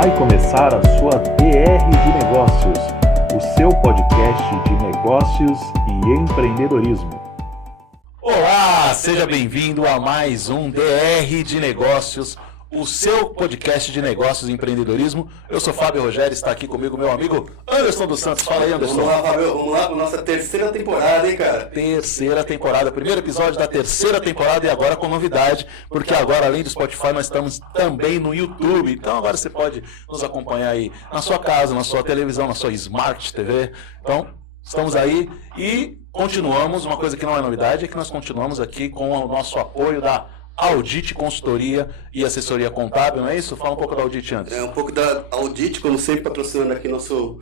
Vai começar a sua DR de Negócios, o seu podcast de negócios e empreendedorismo. Olá, seja bem-vindo a mais um DR de Negócios, o seu podcast de negócios e empreendedorismo. Eu sou Fábio Rogério, está aqui comigo meu amigo Anderson dos Santos. Fala aí, Anderson. Vamos lá, Fábio, vamos lá para a nossa terceira temporada, hein, cara? Terceira temporada, primeiro episódio da terceira temporada e agora com novidade, porque agora além do Spotify nós estamos também no YouTube. Então agora você pode nos acompanhar aí na sua casa, na sua televisão, na sua Smart TV. Então estamos aí e continuamos, uma coisa que não é novidade é que nós continuamos aqui com o nosso apoio da Audit Consultoria e Assessoria Contábil, não é isso? Fala um pouco da Audit antes. Um pouco da Audit, como sempre, patrocinando aqui nosso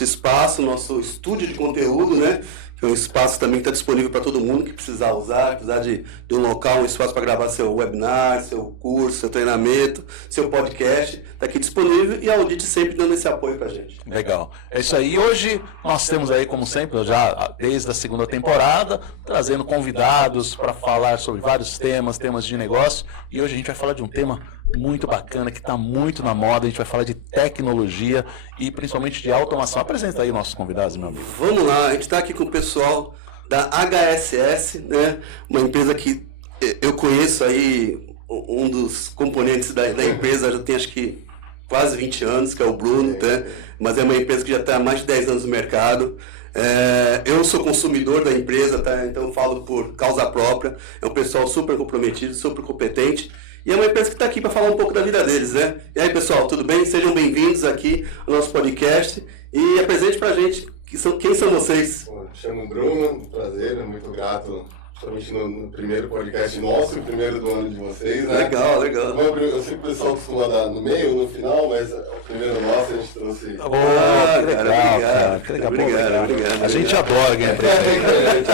espaço, nosso estúdio de conteúdo, né? Que é um espaço também que está disponível para todo mundo que precisar usar, precisar de um local, um espaço para gravar seu webinar, seu curso, seu treinamento, seu podcast, está aqui disponível e a Audit sempre dando esse apoio para a gente. Legal. É isso aí. Hoje nós temos aí, como sempre, já desde a segunda temporada, trazendo convidados para falar sobre vários temas de negócio. E hoje a gente vai falar de um tema muito bacana, que está muito na moda. A gente vai falar de tecnologia e principalmente de automação. Apresenta aí nossos convidados, meu amigo. Vamos lá, a gente está aqui com o pessoal da HSS, né? Uma empresa que eu conheço aí, um dos componentes da empresa, já tem acho que quase 20 anos, que é o Bruno, né? Mas é uma empresa que já está há mais de 10 anos no mercado. Eu sou consumidor da empresa, tá? Então falo por causa própria. É um pessoal super comprometido, super competente. E é uma empresa que está aqui para falar um pouco da vida deles, né? E aí, pessoal, tudo bem? Sejam bem-vindos aqui ao nosso podcast. E apresente para a gente quem são vocês. Me chamo Bruno, prazer, muito grato, principalmente no primeiro podcast nosso, o primeiro do ano de vocês, né? Legal. Eu sei que o pessoal costuma dar no meio, no final, mas o primeiro nosso a gente trouxe. Que legal, cara. Que legal. Obrigado. A gente adora ganhar presente.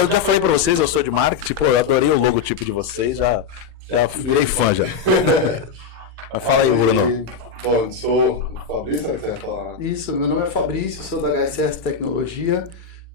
Eu já falei pra vocês, eu sou de marketing, eu adorei o logotipo de vocês, já virei fã já. Mas fala aí, Bruno. Bom, sou o Fabrício, né, que você vai falar? Isso, meu nome é Fabrício, sou da HSS Tecnologia.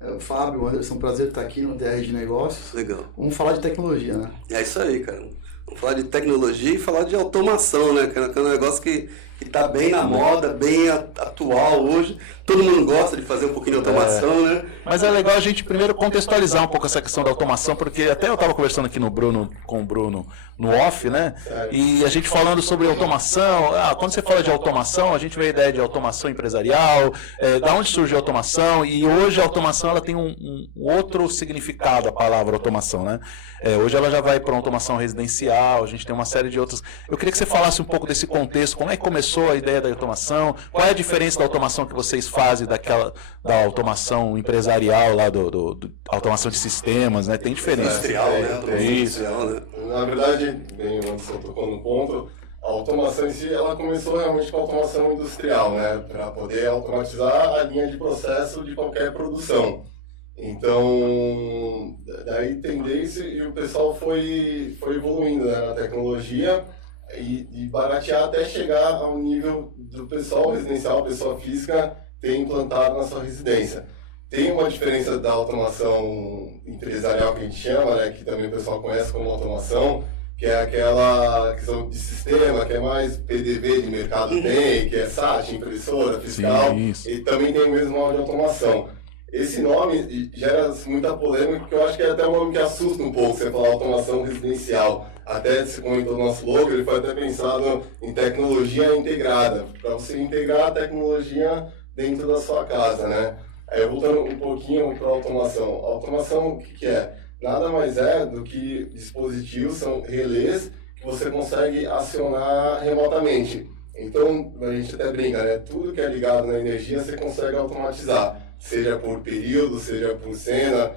O Fábio, o Anderson, prazer estar aqui no DR de Negócios. Legal. Vamos falar de tecnologia, né? É isso aí, cara. Vamos falar de tecnologia e falar de automação, né? Que é um negócio que está bem na moda, bem atual hoje. Todo mundo gosta de fazer um pouquinho de automação, né? Mas é legal a gente primeiro contextualizar um pouco essa questão da automação, porque até eu estava conversando aqui com o Bruno no off, né? E a gente falando sobre automação. Quando você fala de automação, a gente vê a ideia de automação empresarial, da onde surge a automação, e hoje a automação ela tem um outro significado, a palavra automação, né? Hoje ela já vai para uma automação residencial, a gente tem uma série de outras. Eu queria que você falasse um pouco desse contexto, como é que começou a ideia da automação, qual é a diferença da automação que vocês fazem da automação empresarial lá, do automação de sistemas, né? Tem diferença. Industrial, né? Isso. Né? Na verdade, bem, o Anderson tocou no ponto, a automação em si, ela começou realmente com a automação industrial, né? Para poder automatizar a linha de processo de qualquer produção. Então, daí tendência e o pessoal foi evoluindo, né, na tecnologia e baratear até chegar ao nível do pessoal residencial, pessoa física, ter implantado na sua residência. Tem uma diferença da automação empresarial que a gente chama, né, que também o pessoal conhece como automação, que é aquela questão de sistema, que é mais PDV de mercado tem, que é SAT, impressora, fiscal, Sim, e também tem o mesmo nome de automação. Esse nome gera muita polêmica, porque eu acho que é até um nome que assusta um pouco, você falar automação residencial. Até se comentou no nosso logo, ele foi até pensado em tecnologia integrada, para você integrar a tecnologia dentro da sua casa, né? Aí, voltando um pouquinho para a automação. A automação, o que é? Nada mais é do que dispositivos, são relés que você consegue acionar remotamente. Então, a gente até brinca, né? Tudo que é ligado na energia você consegue automatizar. Seja por período, seja por cena,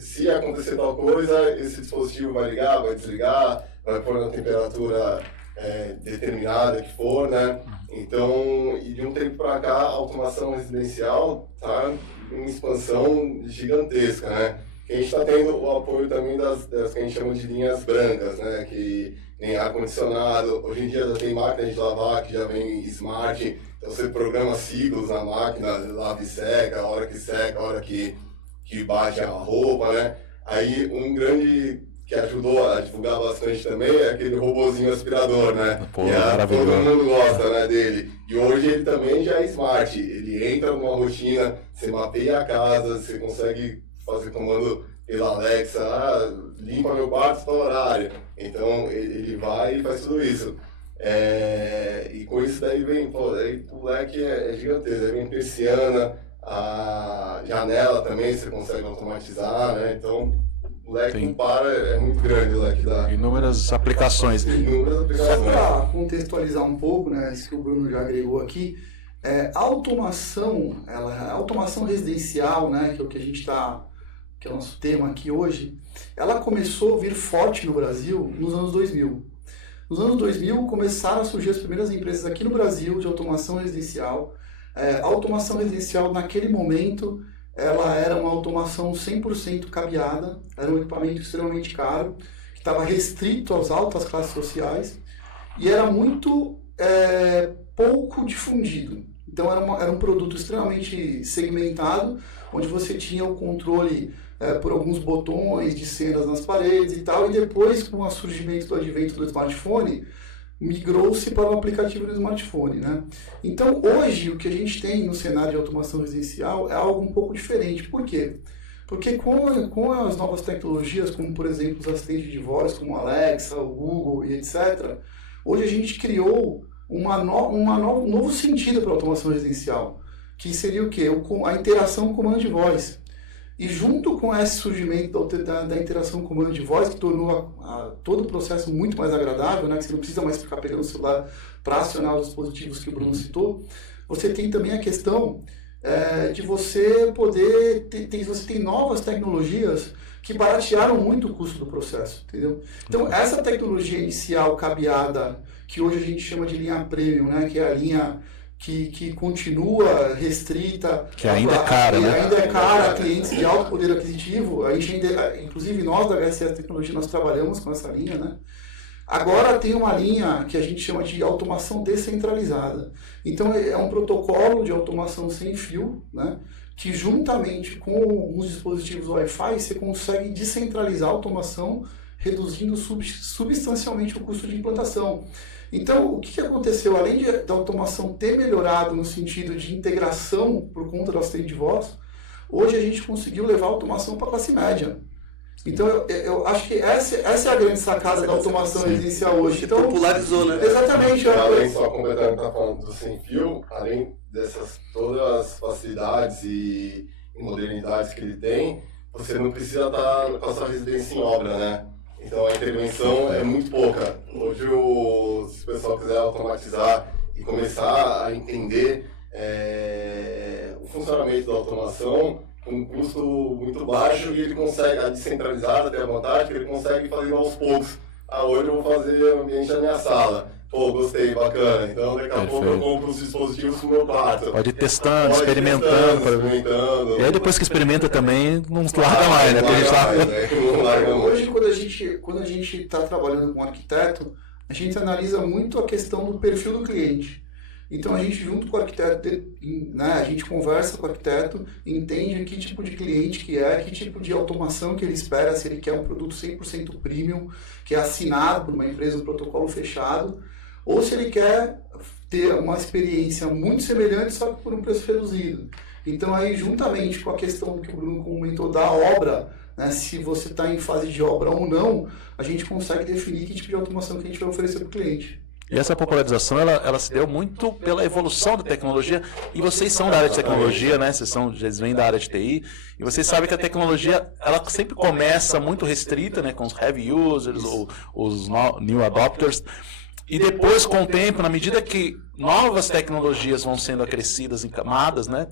se acontecer tal coisa, esse dispositivo vai ligar, vai desligar, vai pôr na temperatura determinada que for, né? Então, e de um tempo para cá, a automação residencial está em expansão gigantesca, né? A gente está tendo o apoio também das que a gente chama de linhas brancas, né? Que tem ar-condicionado, hoje em dia já tem máquina de lavar que já vem smart, então você programa ciclos na máquina, lava e seca, a hora que bate a roupa, né? Aí um grande que ajudou a divulgar bastante também é aquele robozinho aspirador, né? Pô, Todo mundo gosta, né, dele. E hoje ele também já é smart. Ele entra numa rotina, você mapeia a casa, você consegue fazer comando pela Alexa, limpa meu quarto no horário. Então ele vai e faz tudo isso. E com isso daí vem, aí o leque é gigantesco. Aí vem persiana, a janela também você consegue automatizar, né? Então o leque não para, é muito grande o leque da... Inúmeras aplicações. Só para contextualizar um pouco, né, isso que o Bruno já agregou aqui, a automação residencial, né, que é o que a gente está, que é o nosso tema aqui hoje, ela começou a vir forte no Brasil nos anos 2000. Nos anos 2000 começaram a surgir as primeiras empresas aqui no Brasil de automação residencial. A automação residencial naquele momento ela era uma automação 100% cabeada, era um equipamento extremamente caro, que estava restrito às altas classes sociais e era muito pouco difundido. Então era um produto extremamente segmentado, onde você tinha o controle por alguns botões de cenas nas paredes e tal, e depois, com o surgimento do advento do smartphone, migrou-se para o aplicativo do smartphone, né? Então, hoje, o que a gente tem no cenário de automação residencial é algo um pouco diferente. Por quê? Porque com as novas tecnologias, como, por exemplo, os assistentes de voz, como o Alexa, o Google e etc., hoje a gente criou um novo sentido para a automação residencial, que seria o quê? A interação com o comando de voz. E junto com esse surgimento da interação com o comando de voz, que tornou todo o processo muito mais agradável, né, que você não precisa mais ficar pegando o celular para acionar os dispositivos que o Bruno citou, você tem também a questão de você poder... Você tem novas tecnologias que baratearam muito o custo do processo, entendeu? Então, essa tecnologia inicial cabeada, que hoje a gente chama de linha premium, né, que é a linha... Que continua restrita, que ainda é cara, né? Ainda é cara a clientes de alto poder aquisitivo. A gente ainda, inclusive nós da HSS Tecnologia, nós trabalhamos com essa linha, né? Agora tem uma linha que a gente chama de automação descentralizada. Então é um protocolo de automação sem fio, né? Que juntamente com os dispositivos Wi-Fi você consegue descentralizar a automação, reduzindo substancialmente o custo de implantação. Então, o que aconteceu? Além da automação ter melhorado no sentido de integração por conta do assistente de voz, hoje a gente conseguiu levar a automação para a classe média. Então, eu acho que essa é a grande sacada da automação residencial hoje. Então, popularizou, né? Exatamente. Além, só completando o que está falando do sem fio, além dessas todas as facilidades e modernidades que ele tem, você não precisa estar com a sua residência em obra, né? Então a intervenção é muito pouca. Hoje, se o pessoal quiser automatizar e começar a entender o funcionamento da automação, com um custo muito baixo, e ele consegue, a descentralizada tem a vantagem que ele consegue fazer aos poucos. Hoje eu vou fazer o ambiente da minha sala. Pô, gostei, bacana. Então daqui a pouco eu compro os dispositivos pro meu quarto. Pode ir testando, experimentando. E aí depois que experimenta também, não larga mais, né? Hoje, quando a gente está trabalhando com um arquiteto, a gente analisa muito a questão do perfil do cliente. Então a gente, junto com o arquiteto, né, a gente conversa com o arquiteto, entende que tipo de cliente que é, que tipo de automação que ele espera, se ele quer um produto 100% premium, que é assinado por uma empresa, um protocolo fechado, ou se ele quer ter uma experiência muito semelhante, só que por um preço reduzido. Então aí, juntamente com a questão que o Bruno comentou da obra, né, se você está em fase de obra ou não, a gente consegue definir que tipo de automação que a gente vai oferecer para o cliente. E essa popularização, ela se deu muito pela evolução da tecnologia, e vocês são da área de tecnologia, né? Vocês vêm da área de TI, e vocês sabem que a tecnologia, ela sempre começa muito restrita, né? Com os heavy users, ou os new adopters, e depois, com o tempo, na medida que novas tecnologias vão sendo acrescidas em camadas, né?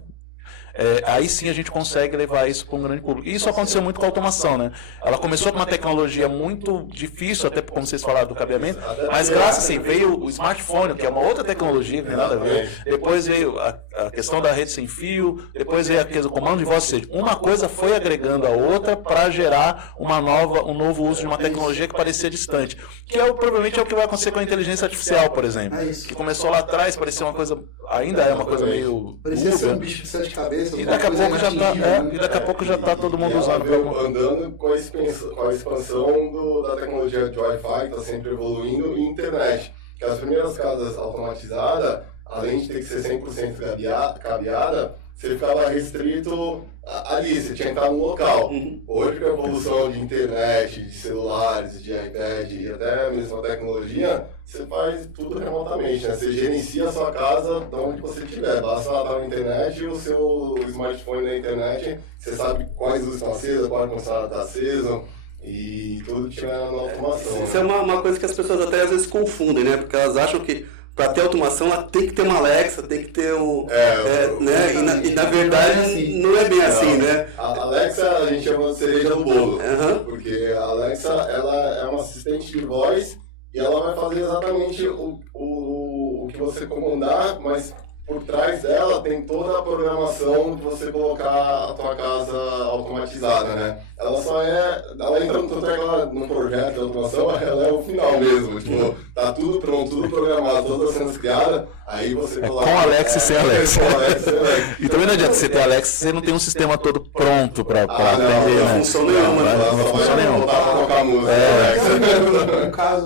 Aí sim a gente consegue levar isso para um grande público. E isso aconteceu muito com a automação, né? Ela começou com uma tecnologia muito difícil, até como vocês falaram do cabeamento, mas graças assim, veio o smartphone, que é uma outra tecnologia que não tem nada a ver. Depois veio a questão da rede sem fio, depois veio o comando de voz, ou seja, uma coisa foi agregando a outra para gerar um novo uso de uma tecnologia que parecia distante. Que provavelmente é o que vai acontecer com a inteligência artificial, por exemplo. Que começou lá atrás, parecia uma coisa, ainda é uma coisa meio... Parecia ser um bicho de 7 cabeças. cabeça. E daqui a pouco já tá, e daqui a pouco já tá todo mundo usando. Andando com a expansão da tecnologia de Wi-Fi, que está sempre evoluindo, e internet. Que as primeiras casas automatizadas, além de ter que ser 100% cabeada, você ficava restrito ali, você tinha que estar no local. Hoje, com a evolução de internet, de celulares, de iPad e até mesmo a tecnologia, você faz tudo remotamente, né? Você gerencia a sua casa de onde você estiver. Basta estar na internet e o seu smartphone na internet, você sabe quais luzes estão acesas, qual ar-condicionado está aceso e tudo que tiver na automação. Isso é uma coisa que as pessoas até às vezes confundem, né? Porque elas acham que para ter automação, ela tem que ter uma Alexa, tem que ter né? E na verdade não é bem assim, né? A Alexa a gente chama de cereja do bolo, porque a Alexa ela é uma assistente de voz e ela vai fazer exatamente o que você comandar, mas por trás dela tem toda a programação de você colocar a tua casa automatizada, né? Ela entra num projeto de automação, ela é o final mesmo, tipo, tá tudo pronto, tudo programado, todas as cenas criadas, aí você coloca... Com Alexa e sem Alexa. Com Alexa e Alexa. E também não adianta você ter Alexa se você não tem um sistema todo pronto pra atender, não né? funciona nenhuma, né? Não funciona nenhuma. Pra tocar música,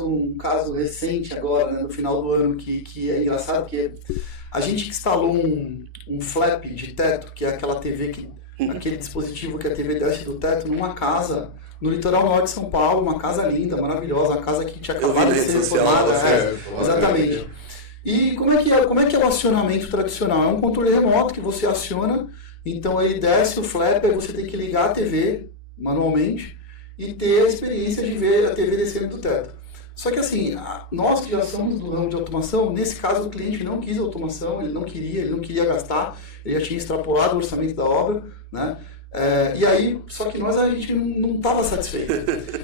Um caso recente agora, né, no final do ano, que é engraçado, que a gente instalou um flap de teto, que é aquela TV, aquele dispositivo que a TV desce do teto, numa casa no litoral norte de São Paulo, uma casa linda, maravilhosa, uma casa que tinha acabado de ser reformada. Exatamente. E como é que é o acionamento tradicional? É um controle remoto que você aciona, então ele desce o flap, aí você tem que ligar a TV manualmente e ter a experiência de ver a TV descendo do teto. Só que assim, nós que já somos do ramo de automação, nesse caso o cliente não quis automação, ele não queria gastar, ele já tinha extrapolado o orçamento da obra, né? E aí, só que a gente não estava satisfeito.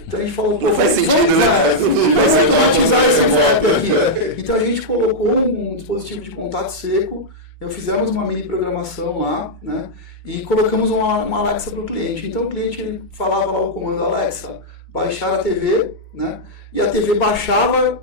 Então a gente falou, não faz sentido, né? Vamos automatizar esse flap aqui. Então a gente colocou um dispositivo de contato seco, fizemos uma mini programação lá, né? E colocamos uma Alexa para o cliente. Então o cliente falava lá o comando Alexa, baixar a TV, né? E a TV baixava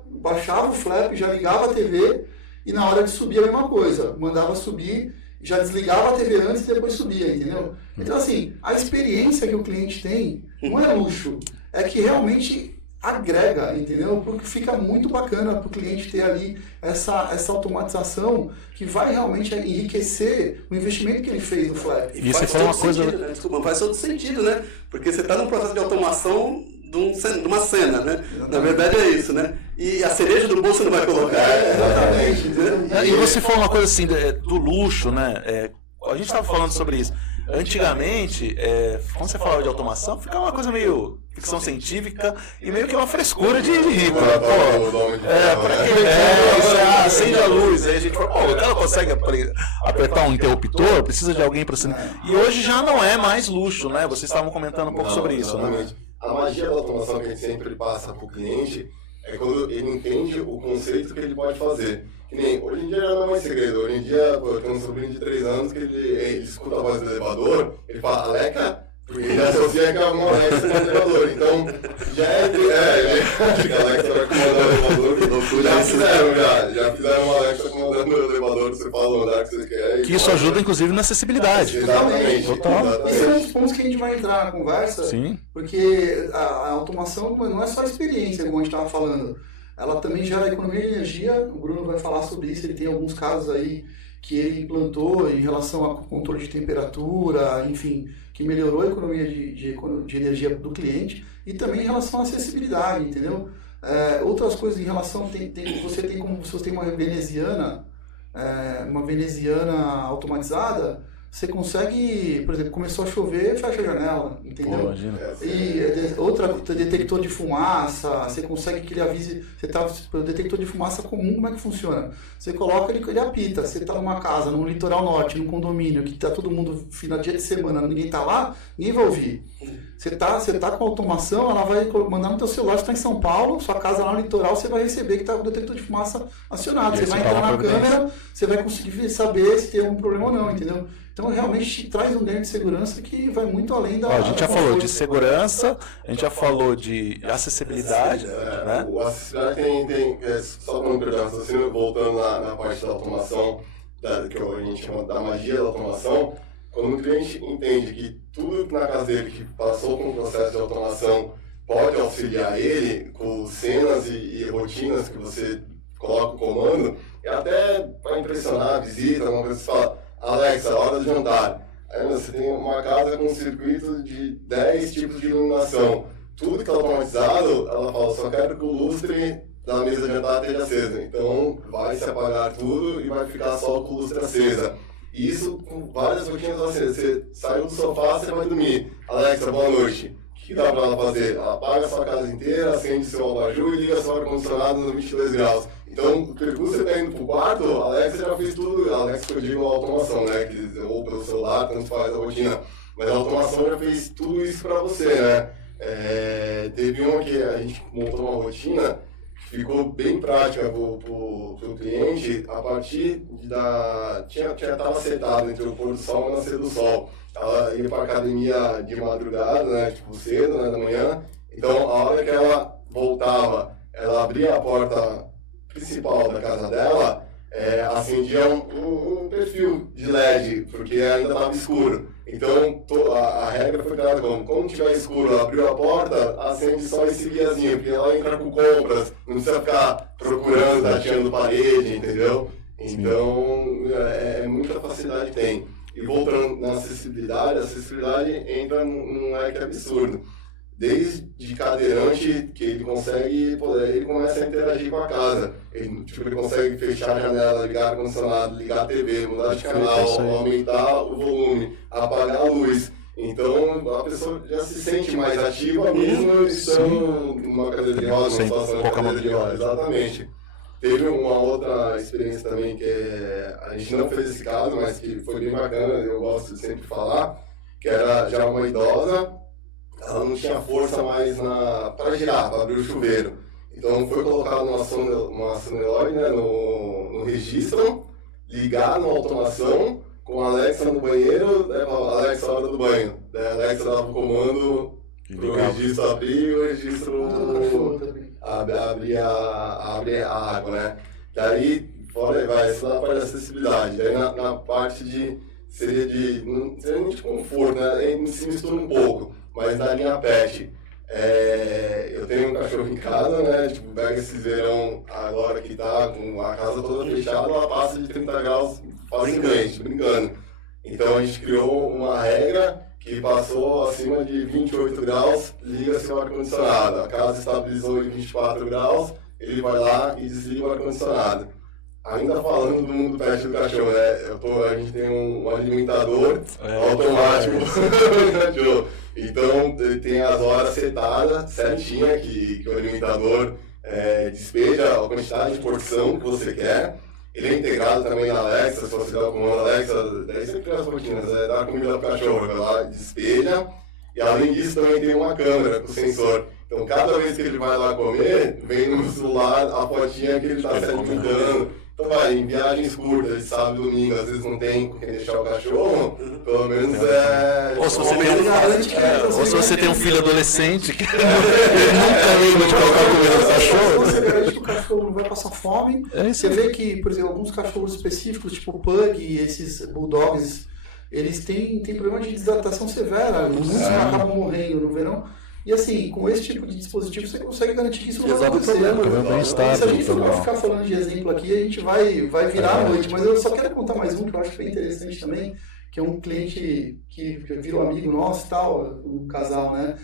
o flap, já ligava a TV e na hora de subir a mesma coisa. Mandava subir, já desligava a TV antes e depois subia, entendeu? Então assim, a experiência que o cliente tem não é luxo, é que realmente agrega, entendeu? Porque fica muito bacana para o cliente ter ali essa automatização que vai realmente enriquecer o investimento que ele fez no flap. E isso foi uma coisa... Sentido, né? Desculpa, faz todo sentido, né? Porque você está num processo de automação de uma cena, né? Na verdade é isso, né? E a cereja do bolso não vai colocar. Exatamente. E você falou uma coisa assim, do luxo, né? A gente estava falando sobre isso. Antigamente, quando você falava de automação, ficava uma coisa meio ficção científica e meio que uma frescura de rico. Acende a luz, aí a gente fala, o cara consegue apertar um interruptor, precisa de alguém para acender. E hoje já não é mais luxo, né? Vocês estavam comentando um pouco sobre isso, né? A magia da automação que a gente sempre passa para o cliente é quando ele entende o conceito que ele pode fazer. Que nem, hoje em dia já não é mais segredo. Hoje em dia, eu tenho um sobrinho de 3 anos que ele escuta a voz do elevador, ele fala, Alexa, porque ele associa que é uma Alexa no elevador. Então, já a Alexa vai comandando o elevador. Já fizeram uma Alexa comandando o elevador, você fala o andar que você quer. Que isso ajuda, inclusive, na acessibilidade. Exatamente. Total. Esses são os pontos que a gente vai entrar na conversa. Sim. Porque a automação não é só experiência, como a gente estava falando. Ela também gera economia de energia. O Bruno vai falar sobre isso. Ele tem alguns casos aí que ele implantou em relação ao controle de temperatura, enfim, que melhorou a economia de energia do cliente. E também em relação à acessibilidade, entendeu? Outras coisas em relação... Você tem uma veneziana automatizada... Você consegue, por exemplo, começou a chover, fecha a janela, entendeu? Pô, imagina. E outra, detector de fumaça, você consegue que ele avise, o detector de fumaça comum, como é que funciona? Você coloca, ele apita, você está numa casa, num litoral norte, num condomínio, que está todo mundo, final dia de semana, ninguém está lá, ninguém vai ouvir. Você tá com automação, ela vai mandar no teu celular, você está em São Paulo, sua casa lá no litoral, você vai receber que está com o detector de fumaça acionado. Você vai entrar na câmera, você vai conseguir saber se tem algum problema ou não, entendeu? Então, realmente, traz um ganho de segurança que vai muito além da... A gente já falou de segurança, a gente já falou de acessibilidade, né? O acessibilidade tem só para não perder o raciocínio, voltando na parte da automação, que a gente chama da magia da automação, quando o cliente entende que tudo na casa dele que passou por um processo de automação pode auxiliar ele com cenas e rotinas que você coloca o comando, e até para impressionar a visita, uma coisa que você fala, Alexa, hora de jantar. Aí você tem uma casa com um circuito de 10 tipos de iluminação. Tudo que está automatizado, ela fala, só quero que o lustre da mesa de jantar esteja acesa. Então vai se apagar tudo e vai ficar só com o lustre acesa. E isso com várias rotinas acesas. Você saiu do sofá, você vai dormir. Alexa, boa noite. O que dá para ela fazer? Ela apaga a sua casa inteira, acende seu abajur e liga seu ar-condicionado no 22 graus. Então, o percurso você está indo para o quarto, a Alexa já fez tudo. A Alexa que eu digo a automação, né? Ou pelo celular, tanto faz a rotina. Mas a automação já fez tudo isso para você, né? Teve uma que a gente montou uma rotina que ficou bem prática para o cliente a partir da... Estava setado entre o pôr do sol e o nascer do sol. Ela ia para a academia de madrugada, né, tipo cedo, né, da manhã. Então, a hora que ela voltava, ela abria a porta principal da casa dela, acendia um perfil de LED, porque ainda estava escuro. Então, a regra foi criada como, quando tiver escuro, ela abriu a porta, acende só esse guiazinho, porque ela entra com compras, não precisa ficar procurando, tateando parede, entendeu? Então, muita facilidade que tem. E voltando na acessibilidade, a acessibilidade entra num leque absurdo. Desde cadeirante, que ele consegue, ele começa a interagir com a casa. Ele consegue fechar a janela, ligar o ar-condicionado, ligar a TV, mudar de canal, aumentar o volume, apagar a luz. Então a pessoa já se sente mais ativa mesmo estando numa cadeira de rodas, numa situação de cadeira de rodas. Exatamente. Teve uma outra experiência também que a gente não fez esse caso, mas que foi bem bacana, eu gosto de sempre falar, que era já uma idosa, ela não tinha força mais para girar, para abrir o chuveiro. Então foi colocado uma sonneloide, né, no registro, ligar na automação, com a Alexa no banheiro, né, a Alexa hora do banho. Daí a Alexa dava o comando pro registro abrir e o registro abre a água, né? Daí, fora vai, essa é a parte da acessibilidade. Daí na parte seria nem de conforto, né? Se mistura um pouco, mas na linha pet. Eu tenho um cachorro em casa, né? Tipo, pega esse verão agora que tá com a casa toda fechada, ela passa de 30 graus facilmente, brincando. Então a gente criou uma regra que passou acima de 28 graus, liga-se o ar-condicionado. A casa estabilizou em 24 graus, ele vai lá e desliga o ar-condicionado. Ainda falando do mundo pet do cachorro, né? A gente tem um alimentador automático do cachorro. Então, ele tem as horas setadas, certinha, que o alimentador despeja a quantidade de porção que você quer. Ele é integrado também na Alexa, se você der o comando Alexa, daí você cria as rotinas, dá comida pro cachorro, vai lá, despeja. E além disso também tem uma câmera com sensor. Então cada vez que ele vai lá comer, vem no celular a fotinha que ele está se alimentando. Então em viagens curtas, sábado e domingo, às vezes não tem com quem deixar o cachorro, pelo menos Ou se você tem um filho adolescente que nunca lembra de colocar comida no cachorro. Você garante que o cachorro não vai passar fome. Você vê que, por exemplo, alguns cachorros específicos, tipo Pug, esses Bulldogs, eles têm problema de desidratação severa. Muitos acabam morrendo no verão. E assim, com esse tipo de dispositivo, você consegue garantir que isso não vai acontecer. Se a gente for ficar falando de exemplo aqui, a gente vai virar a noite. Mas eu só quero contar mais um que eu acho bem interessante também, que é um cliente que virou amigo nosso e tal, um casal, né?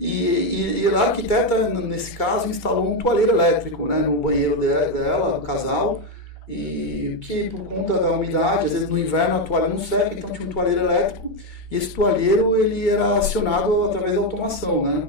E a arquiteta, nesse caso, instalou um toalheiro elétrico, né, no banheiro dela, do casal, e que por conta da umidade, às vezes no inverno a toalha não seca, então tinha um toalheiro elétrico. E esse toalheiro ele era acionado através da automação, né?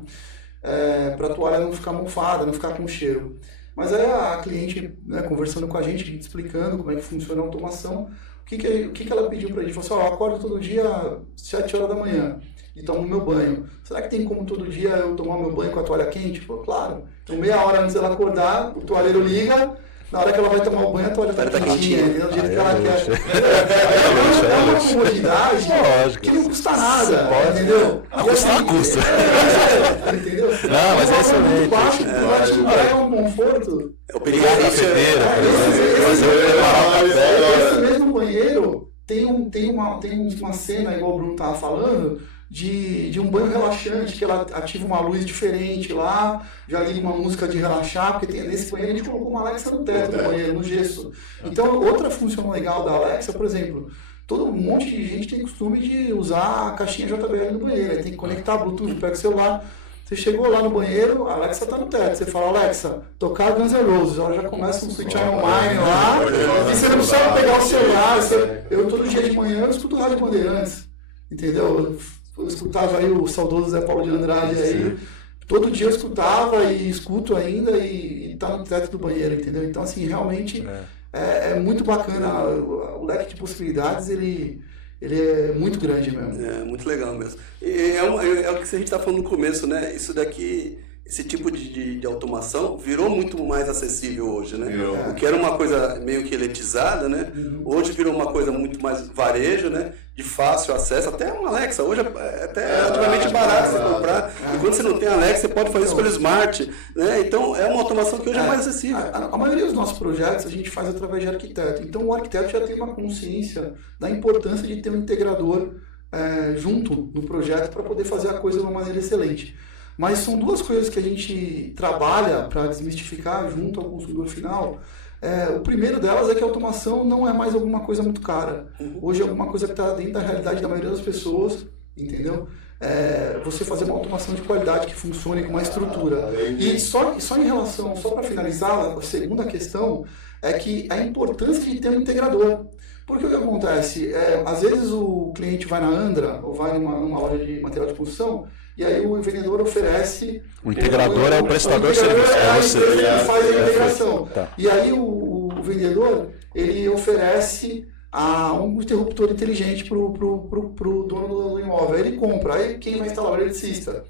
Para a toalha não ficar mofada, não ficar com cheiro. Mas aí a cliente, né, conversando com a gente, explicando como é que funciona a automação, o que ela pediu para a gente? Falou assim, eu acordo todo dia às 7 horas da manhã e tomo meu banho. Será que tem como todo dia eu tomar meu banho com a toalha quente? Falou, claro. Então meia hora antes dela acordar, o toalheiro liga. Na hora que ela vai tomar o banho, a toalha está quentinha, entendeu? Do jeito que ela quer. É uma comodidade que não custa nada, entendeu? Custa. Entendeu? Não, mas é excelente. Vai te entregar um conforto. É o perigo da cafeteira. Esse mesmo banheiro, tem uma cena, igual o Bruno estava falando, de um banho relaxante, que ela ativa uma luz diferente lá, já liga uma música de relaxar, porque nesse banheiro a gente colocou uma Alexa no teto do banheiro, no gesso. Então, outra função legal da Alexa, por exemplo, todo um monte de gente tem costume de usar a caixinha JBL no banheiro, aí tem que conectar Bluetooth, pega o celular. Você chegou lá no banheiro, a Alexa tá no teto. Você fala, Alexa, tocar Guns N' Roses. Ela já começa um Switch On Mine lá. E você não precisa pegar o celular. Eu todo dia de manhã eu escuto Rádio Bandeirantes. Entendeu? Eu escutava aí o saudoso Zé Paulo de Andrade aí. Todo dia eu escutava e escuto ainda e tá no teto do banheiro, entendeu? Então, assim, realmente é muito bacana. O leque de possibilidades, ele é muito grande mesmo. É, muito legal mesmo. E é o que a gente está falando no começo, né? Isso daqui, esse tipo de automação virou muito mais acessível hoje, né? O que era uma coisa meio que elitizada, né? Hoje virou uma coisa muito mais varejo, né? De fácil acesso, até uma Alexa. Hoje é até relativamente barato você comprar. E quando você não tem Alexa, você pode fazer isso pelo Smart, né? Então é uma automação que hoje é mais acessível. A maioria dos nossos projetos a gente faz através de arquiteto. Então o arquiteto já tem uma consciência da importância de ter um integrador junto no projeto para poder fazer a coisa de uma maneira excelente. Mas são duas coisas que a gente trabalha para desmistificar junto ao consumidor final. O primeiro delas é que a automação não é mais alguma coisa muito cara. Hoje é alguma coisa que está dentro da realidade da maioria das pessoas, entendeu? Você fazer uma automação de qualidade que funcione com uma estrutura. E só em relação, só para finalizar, a segunda questão é que a importância de ter um integrador. Porque o que acontece? Às vezes o cliente vai na Andra ou vai numa loja de material de construção e aí o vendedor oferece... O integrador é o prestador de serviço. Ele faz a integração. Tá. E aí o vendedor, ele oferece um interruptor inteligente para o dono do imóvel. Aí ele compra. Aí quem vai instalar? O eletricista.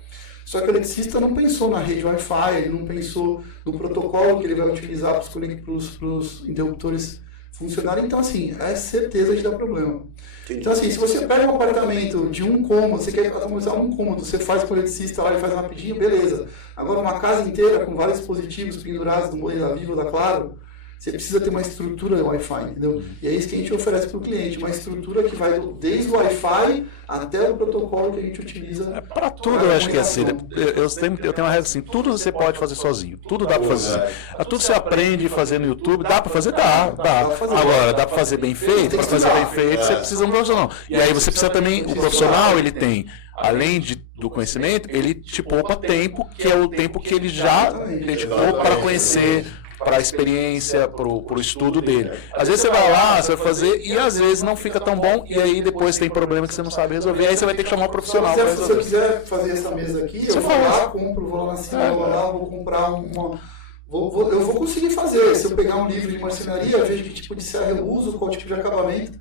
Só que o eletricista não pensou na rede Wi-Fi, ele não pensou no protocolo que ele vai utilizar para os interruptores funcionarem. Então, assim, é certeza de dar problema. Então, assim, se você pega um apartamento de um cômodo, você quer automatizar um cômodo, você faz com o eletricista lá e faz rapidinho, beleza. Agora, uma casa inteira com vários dispositivos pendurados do modelo da Vivo ou da Claro, você precisa ter uma estrutura Wi-Fi, entendeu? E é isso que a gente oferece para o cliente, uma estrutura que vai desde o Wi-Fi até o protocolo que a gente utiliza. Para tudo, eu acho que é assim. Eu tenho uma regra assim, tudo você pode fazer sozinho, tudo dá para fazer. Tudo você aprende a fazer no YouTube, dá para fazer? Dá. Agora, dá para fazer bem feito? Para fazer bem feito, você precisa de um profissional. E aí você precisa também, o profissional, ele tem, além do conhecimento, ele te poupa tempo, que é o tempo que ele já dedicou para conhecer, para a experiência, para o estudo dele. Às vezes você vai lá, você vai fazer, e às vezes não fica tão bom, e aí depois tem problema que você não sabe resolver, aí você vai ter que chamar um profissional. Se eu quiser fazer essa mesa aqui, eu vou lá, compro, vou lá na Cima, vou comprar uma... eu vou conseguir fazer. Se eu pegar um livro de marcenaria, vejo que tipo de serra eu uso, qual tipo de acabamento,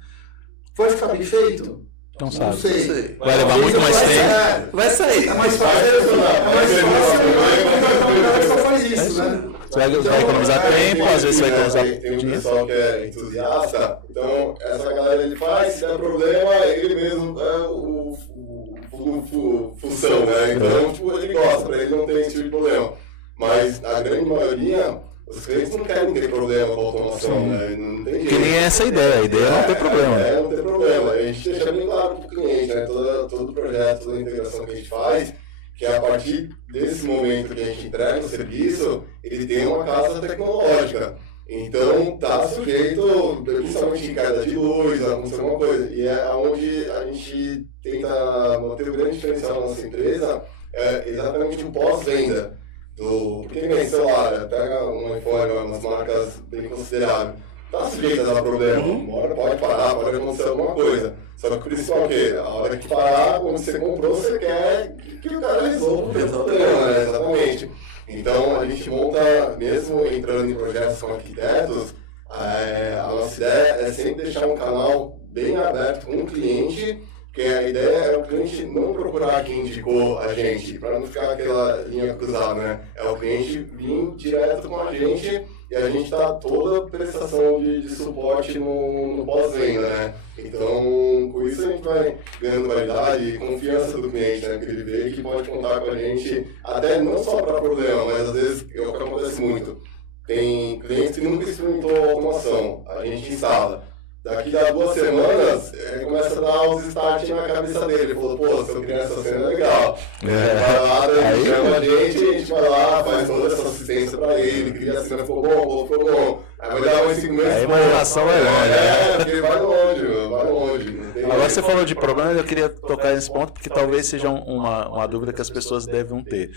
vai ficar bem feito? Não sabe. Não sei. Vai levar muito mais tempo. Vai sair. É mais fácil. Só faz isso, né? Você vai economizar tempo, às vezes você vai economizar Tem um pessoal que é entusiasta, então essa galera ele faz, se der problema, ele mesmo é o função, né? Então, tipo, ele gosta, pra ele não tem esse tipo de problema. Mas a grande maioria, os clientes não querem ter problema com a automação, né? Não tem jeito. Que nem essa ideia, a ideia é não ter problema. Não ter problema. A gente deixa bem claro pro cliente, né? Todo projeto, toda integração que a gente faz, que a partir desse momento que a gente entrega o serviço, ele tem uma casa tecnológica. Então, está sujeito, principalmente em queda de luz, a acontecer alguma coisa. E é onde a gente tenta manter o grande diferencial da nossa empresa, é exatamente o pós-venda. Porque ninguém, celular, pega um iPhone, umas marcas bem consideráveis. Está sujeito a dar problema, uma hora pode parar, pode acontecer alguma coisa. Só que o principal é o quê? A hora que parar, quando você comprou, você quer que o cara resolva o problema, né? Exatamente. Então, a gente monta, mesmo entrando em projetos com arquitetos, a nossa ideia é sempre deixar um canal bem aberto com o cliente, porque a ideia é o cliente não procurar quem indicou a gente, para não ficar aquela linha cruzada, né? É o cliente vir direto com a gente e a gente dá toda a prestação de suporte no pós-venda, né? Então, com isso a gente vai ganhando qualidade e confiança do cliente, né? Que ele vê que pode contar com a gente, até não só para problema, mas às vezes é o que acontece muito. Tem clientes que nunca experimentou automação, a gente instala. Daqui a 2 semanas, começa a dar uns start na cabeça dele. Ele falou, pô, se eu criar essa cena é legal. Vai lá, daí chama a gente vai lá, faz toda essa assistência pra ele, cria a cena, ficou bom. Aí vai dar uns 5 meses. Aí a imaginação vai longe. Porque vai longe. Agora você falou de problema, eu queria tocar nesse ponto, porque talvez seja uma dúvida que as pessoas devem ter.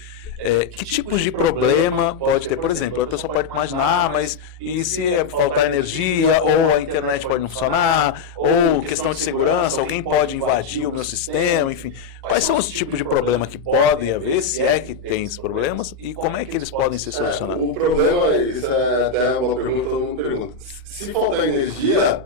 Que tipos de problema pode ter? Por exemplo, a pessoa pode imaginar, mas e se faltar energia, ou a internet pode não funcionar, ou questão de segurança, alguém pode invadir o meu sistema, enfim. Quais são os tipos de problema que podem haver, se é que tem esses problemas, e como é que eles podem ser solucionados? O problema, isso é até uma pergunta que todo mundo pergunta. Se faltar energia,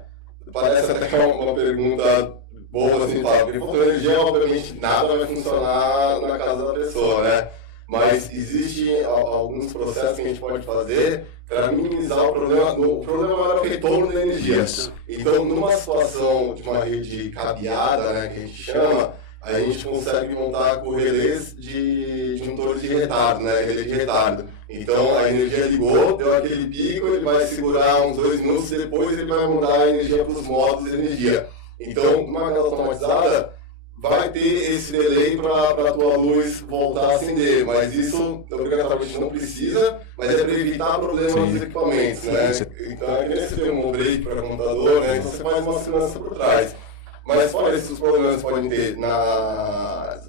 parece até uma pergunta boa, assim, porque faltando energia, obviamente, nada vai funcionar na casa da pessoa, né? Mas existem alguns processos que a gente pode fazer para minimizar o problema. O problema maior é o retorno da energia. Isso. Então, numa situação de uma rede cabeada, né, que a gente chama, a gente consegue montar com relés de juntor de retardo, né, relé de retardo. Então, a energia ligou, deu aquele pico, ele vai segurar uns 2 minutos, depois ele vai mudar a energia para os modos de energia. Então, numa casa automatizada, vai ter esse delay para a tua luz voltar a acender, mas isso obrigatoriamente não precisa, mas é para evitar problemas nos equipamentos, né? Então é que nem você tem um break para computador, né? Então você faz uma segurança por trás. Mas fora esses problemas podem ter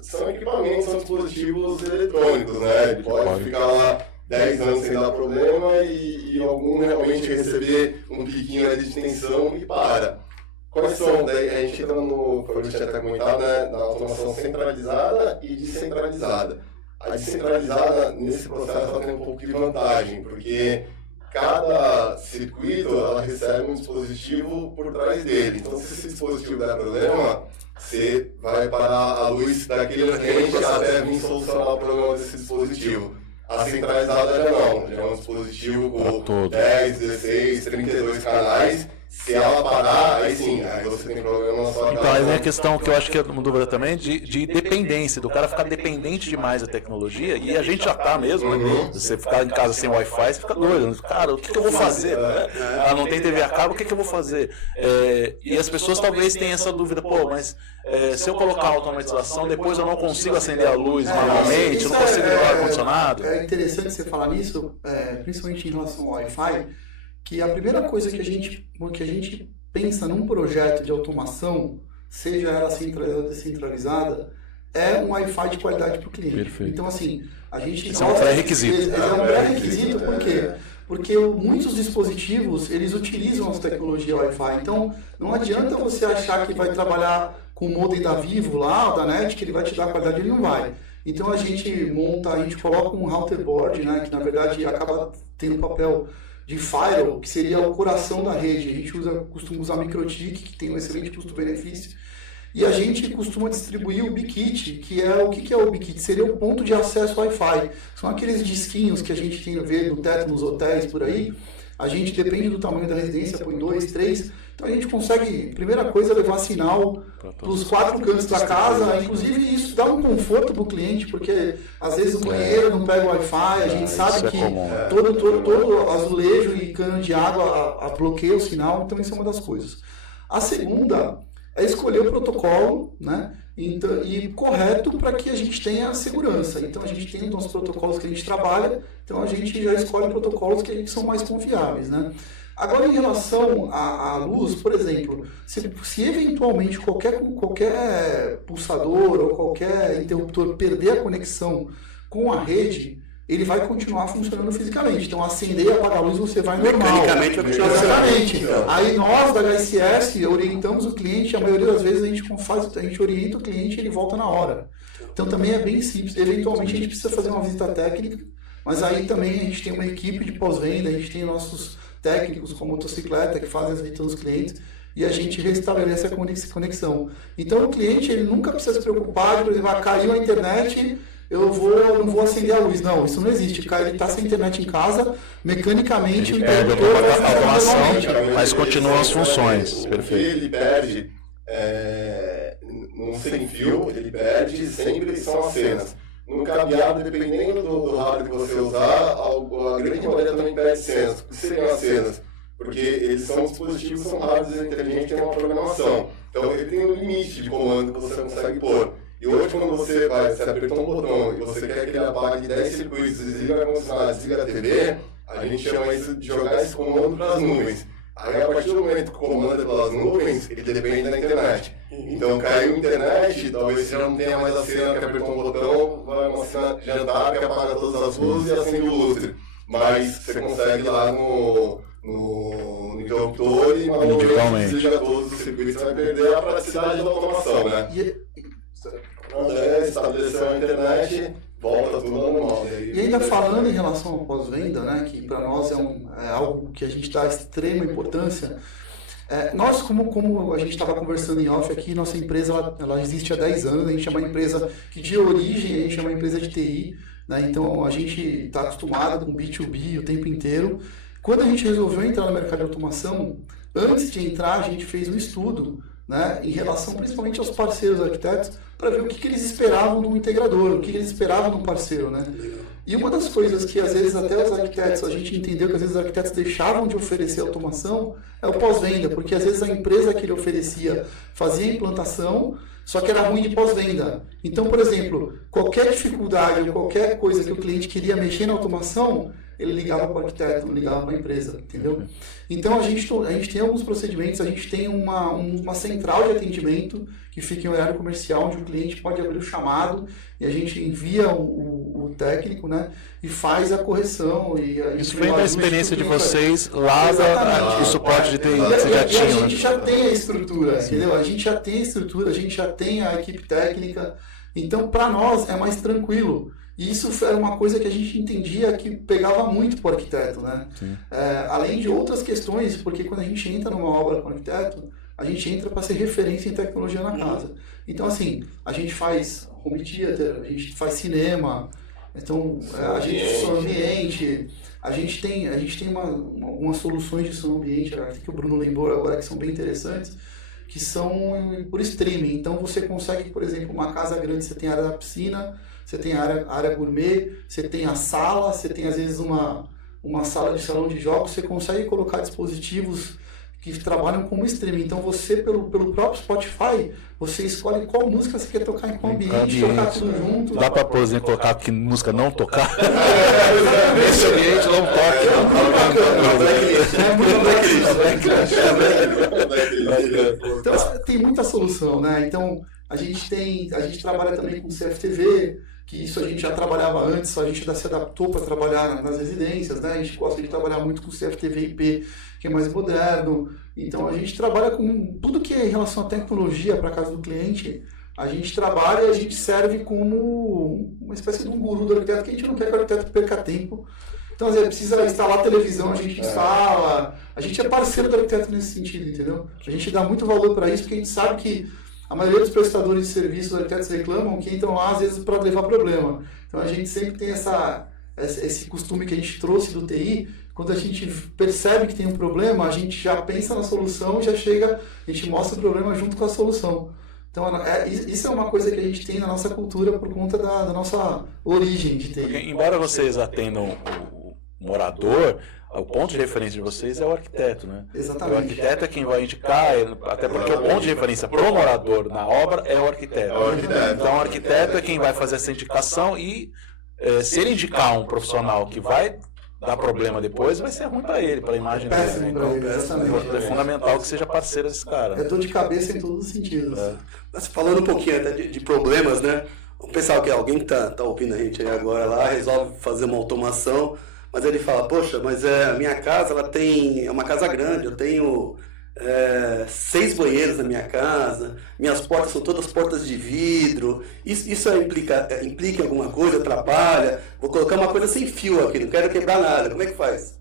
são equipamentos, são dispositivos eletrônicos, né? Ele pode ficar lá 10 anos sem dar problema e algum realmente receber um piquinho ali de tensão e para. Quais são? Daí a gente entra no, como a gente até comentado, né, na automação centralizada e descentralizada. A descentralizada, nesse processo, ela tem um pouco de vantagem, porque cada circuito ela recebe um dispositivo por trás dele. Então, se esse dispositivo der problema, você vai parar a luz daquele ambiente até vir solucionar o problema desse dispositivo. A centralizada já não, já é um dispositivo com 10, 16, 32 canais. Se ela parar, aí sim, aí você tem problema na sua casa. Então, aí vem a questão que eu acho que é uma dúvida também, de dependência, do cara ficar dependente demais da tecnologia, e a gente já tá mesmo, né? Você ficar em casa sem Wi-Fi, você fica doido. Cara, o que eu vou fazer? Não tem TV a cabo, o que eu vou fazer? E as pessoas talvez tenham essa dúvida, pô, mas se eu colocar a automatização, depois eu não consigo acender a luz manualmente, eu não consigo ligar o ar-condicionado. É interessante você falar nisso, principalmente em relação ao Wi-Fi, que a primeira coisa que a gente pensa num projeto de automação, seja ela centralizada ou descentralizada, é um Wi-Fi de qualidade para o cliente. Perfeito. Então, assim, a gente... Isso é um pré-requisito. É um pré-requisito, por quê? Porque muitos dispositivos, eles utilizam as tecnologias Wi-Fi. Então, não adianta você achar que vai trabalhar com o modem da Vivo lá, da NET, que ele vai te dar qualidade, ele não vai. Então, a gente coloca um router board, né, que na verdade acaba tendo um papel de firewall, que seria o coração da rede. A gente costuma usar MikroTik, que tem um excelente custo-benefício, e a gente costuma distribuir o BKit, que é o que é o BKit? Seria o ponto de acesso Wi-Fi. São aqueles disquinhos que a gente tem a ver no teto, nos hotéis, por aí. A gente, depende do tamanho da residência, põe 2, 3. Então a gente consegue, primeira coisa, levar sinal para os 4 cantos da casa. Inclusive isso dá um conforto para o cliente, porque às vezes o banheiro não pega o Wi-Fi, a gente sabe que todo azulejo e cano de água bloqueia o sinal, então isso é uma das coisas. A segunda é escolher o protocolo, né? Então, e correto para que a gente tenha segurança. Então a gente tem os protocolos que a gente trabalha, então a gente já escolhe protocolos que são mais confiáveis, né? Agora, em relação à luz, por exemplo, se eventualmente qualquer pulsador ou qualquer interruptor perder a conexão com a rede, ele vai continuar funcionando fisicamente. Então, acender e apagar a luz, você vai normal. Mecanicamente vai continuar exatamente. Aí nós, da HSS, orientamos o cliente, a maioria das vezes a gente orienta o cliente e ele volta na hora. Então, também é bem simples. Eventualmente, a gente precisa fazer uma visita técnica, mas aí também a gente tem uma equipe de pós-venda, a gente tem nossos técnicos com motocicleta que fazem as visitas dos clientes e a gente restabelece a conexão. Então, o cliente ele nunca precisa se preocupar de, por exemplo, caiu a internet, eu não vou acender a luz. Não, isso não existe. Ele está sem internet em casa, mecanicamente o interruptor vai funcionar normalmente. Mas continuam as funções. Perfeito. Ele perde num sem fio, ele perde sempre são as cenas. No cabeado, dependendo do hardware que você usar, a grande maioria também perde cenas. O que seriam as cenas? porque eles são dispositivos, são hardwares inteligentes que têm uma programação. Então ele tem um limite de comando que você consegue pôr. E hoje quando você apertou um botão e você quer que ele apague 10 circuitos, desliga o ar-condicionado, desliga a TV, a gente chama isso de jogar esse comando para as nuvens. Aí a partir do momento que o comando é pelas nuvens, ele depende da internet. Então caiu a internet, talvez você já não tenha mais a cena que apertou um botão, vai uma cena de jantar que apaga todas as luzes e acende o lustre. Mas você consegue ir lá no interruptor e manualmente desliga todos os circuitos, você vai perder a praticidade da automação, né? Estabeleceu a internet, volta tudo ao normal. E ainda falando em relação ao pós-venda, né, que para nós é algo que a gente dá extrema importância, nós, como a gente estava conversando em off aqui, nossa empresa ela existe há 10 anos, a gente é uma empresa que de origem a gente é uma empresa de TI, né, então a gente está acostumado com B2B o tempo inteiro. Quando a gente resolveu entrar no mercado de automação, antes de entrar a gente fez um estudo, né, em relação principalmente aos parceiros arquitetos, para ver o que eles esperavam no integrador, o que eles esperavam no parceiro, né? E uma das coisas que às vezes até os arquitetos, a gente entendeu que às vezes os arquitetos deixavam de oferecer automação, é o pós-venda, porque às vezes a empresa que ele oferecia fazia a implantação, só que era ruim de pós-venda. Então, por exemplo, qualquer dificuldade ou qualquer coisa que o cliente queria mexer na automação, ele ligava para o arquiteto, não ligava para a empresa, entendeu? Então, a gente tem alguns procedimentos, a gente tem uma central de atendimento que fica em horário comercial, onde o cliente pode abrir o chamado e a gente envia o técnico, né, e faz a correção. Isso vem da experiência de vocês lá do suporte de TI que você já tinha. A gente já tem a estrutura, entendeu? A gente já tem a estrutura, a gente já tem a equipe técnica, então para nós é mais tranquilo. E isso era uma coisa que a gente entendia que pegava muito para o arquiteto, né? Além de outras questões, porque quando a gente entra numa obra com o arquiteto, a gente entra para ser referência em tecnologia na casa. Então, assim, a gente faz home theater, a gente faz cinema, então a gente som ambiente, a gente tem algumas soluções de som ambiente, que o Bruno lembrou agora, que são bem interessantes, que são por streaming. Então, você consegue, por exemplo, uma casa grande, você tem a área da piscina, você tem a área gourmet, você tem a sala, você tem às vezes uma sala de salão de jogos, você consegue colocar dispositivos que trabalham como streaming. Então você, pelo próprio Spotify, você escolhe qual música você quer tocar em qual ambiente, tocar tudo junto. Dá para, por exemplo, colocar que música não tocar? Esse ambiente não toca. Então tem muita solução, né? Então a gente trabalha também com CFTV, que isso a gente já trabalhava antes, a gente já se adaptou para trabalhar nas residências, né? A gente gosta de trabalhar muito com CFTV IP, que é mais moderno. Então a gente trabalha com tudo que é em relação à tecnologia para a casa do cliente. A gente trabalha e a gente serve como uma espécie de um guru do arquiteto, que a gente não quer que o arquiteto perca tempo. Então, às vezes, precisa instalar televisão, a gente instala. A gente é parceiro do arquiteto nesse sentido, entendeu? A gente dá muito valor para isso, porque a gente sabe que a maioria dos prestadores de serviços, os arquitetos reclamam que entram lá, às vezes, para levar problema. Então, a gente sempre tem esse costume que a gente trouxe do TI. Quando a gente percebe que tem um problema, a gente já pensa na solução e já chega, a gente mostra o problema junto com a solução. Então, isso é uma coisa que a gente tem na nossa cultura por conta da nossa origem de TI. Porque, embora vocês atendam o morador, o ponto de referência de vocês é o arquiteto, né? Exatamente. O arquiteto é quem vai indicar, até porque o ponto de referência para o morador na obra é o arquiteto. Então, o arquiteto é quem vai fazer essa indicação e se ele indicar um profissional que vai dar problema depois, vai ser ruim para ele, para a imagem dele. Péssimo para ele, exatamente. É fundamental que seja parceiro desse cara. É dor de cabeça em todos os sentidos. Mas falando um pouquinho até de problemas, né? Vamos pensar que alguém que tá ouvindo a gente aí agora lá, resolve fazer uma automação, mas ele fala, poxa, mas a minha casa, é uma casa grande, eu tenho 6 banheiros na minha casa, minhas portas são todas portas de vidro, isso implica em alguma coisa, atrapalha? Vou colocar uma coisa sem fio aqui, não quero quebrar nada, como é que faz?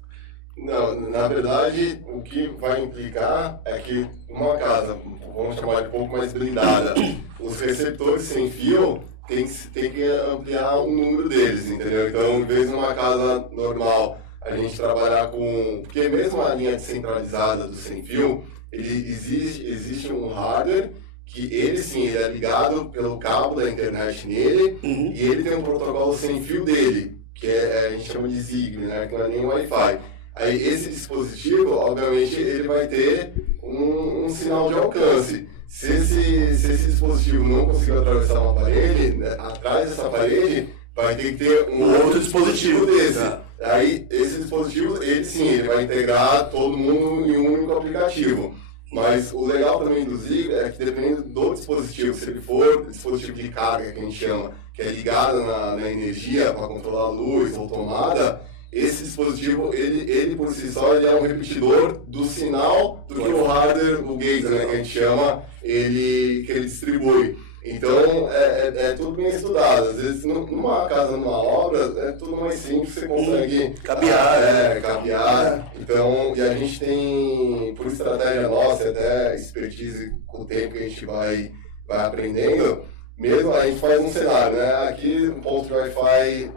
Não, na verdade, o que vai implicar é que uma casa, vamos chamar de um pouco mais blindada, os receptores sem fio tem que ampliar o número deles, entendeu? Então, em vez de uma casa normal, a gente trabalhar com... Porque mesmo a linha descentralizada do sem fio, existe um hardware que ele sim, ele é ligado pelo cabo da internet nele, e ele tem um protocolo sem fio dele, que a gente chama de Zigbee, né? Que não é nem Wi-Fi. Aí esse dispositivo, obviamente, ele vai ter um sinal de alcance. Se esse dispositivo não conseguir atravessar uma parede, né, atrás dessa parede vai ter que ter um outro dispositivo desse. Aí esse dispositivo, ele vai integrar todo mundo em um único aplicativo. Mas o legal também do Zigbee é que dependendo do dispositivo, se ele for dispositivo de carga, que a gente chama, que é ligado na energia para controlar a luz ou tomada, esse dispositivo, ele por si só, ele é um repetidor do sinal do que o hardware, o gate, né, que a gente chama, que ele distribui. Então, é tudo bem estudado. Às vezes, numa casa, numa obra, é tudo mais simples, você consegue cabear. Então, e a gente tem, por estratégia nossa, até expertise com o tempo que a gente vai aprendendo, mesmo a gente faz um cenário, né? Aqui, um ponto de Wi-Fi,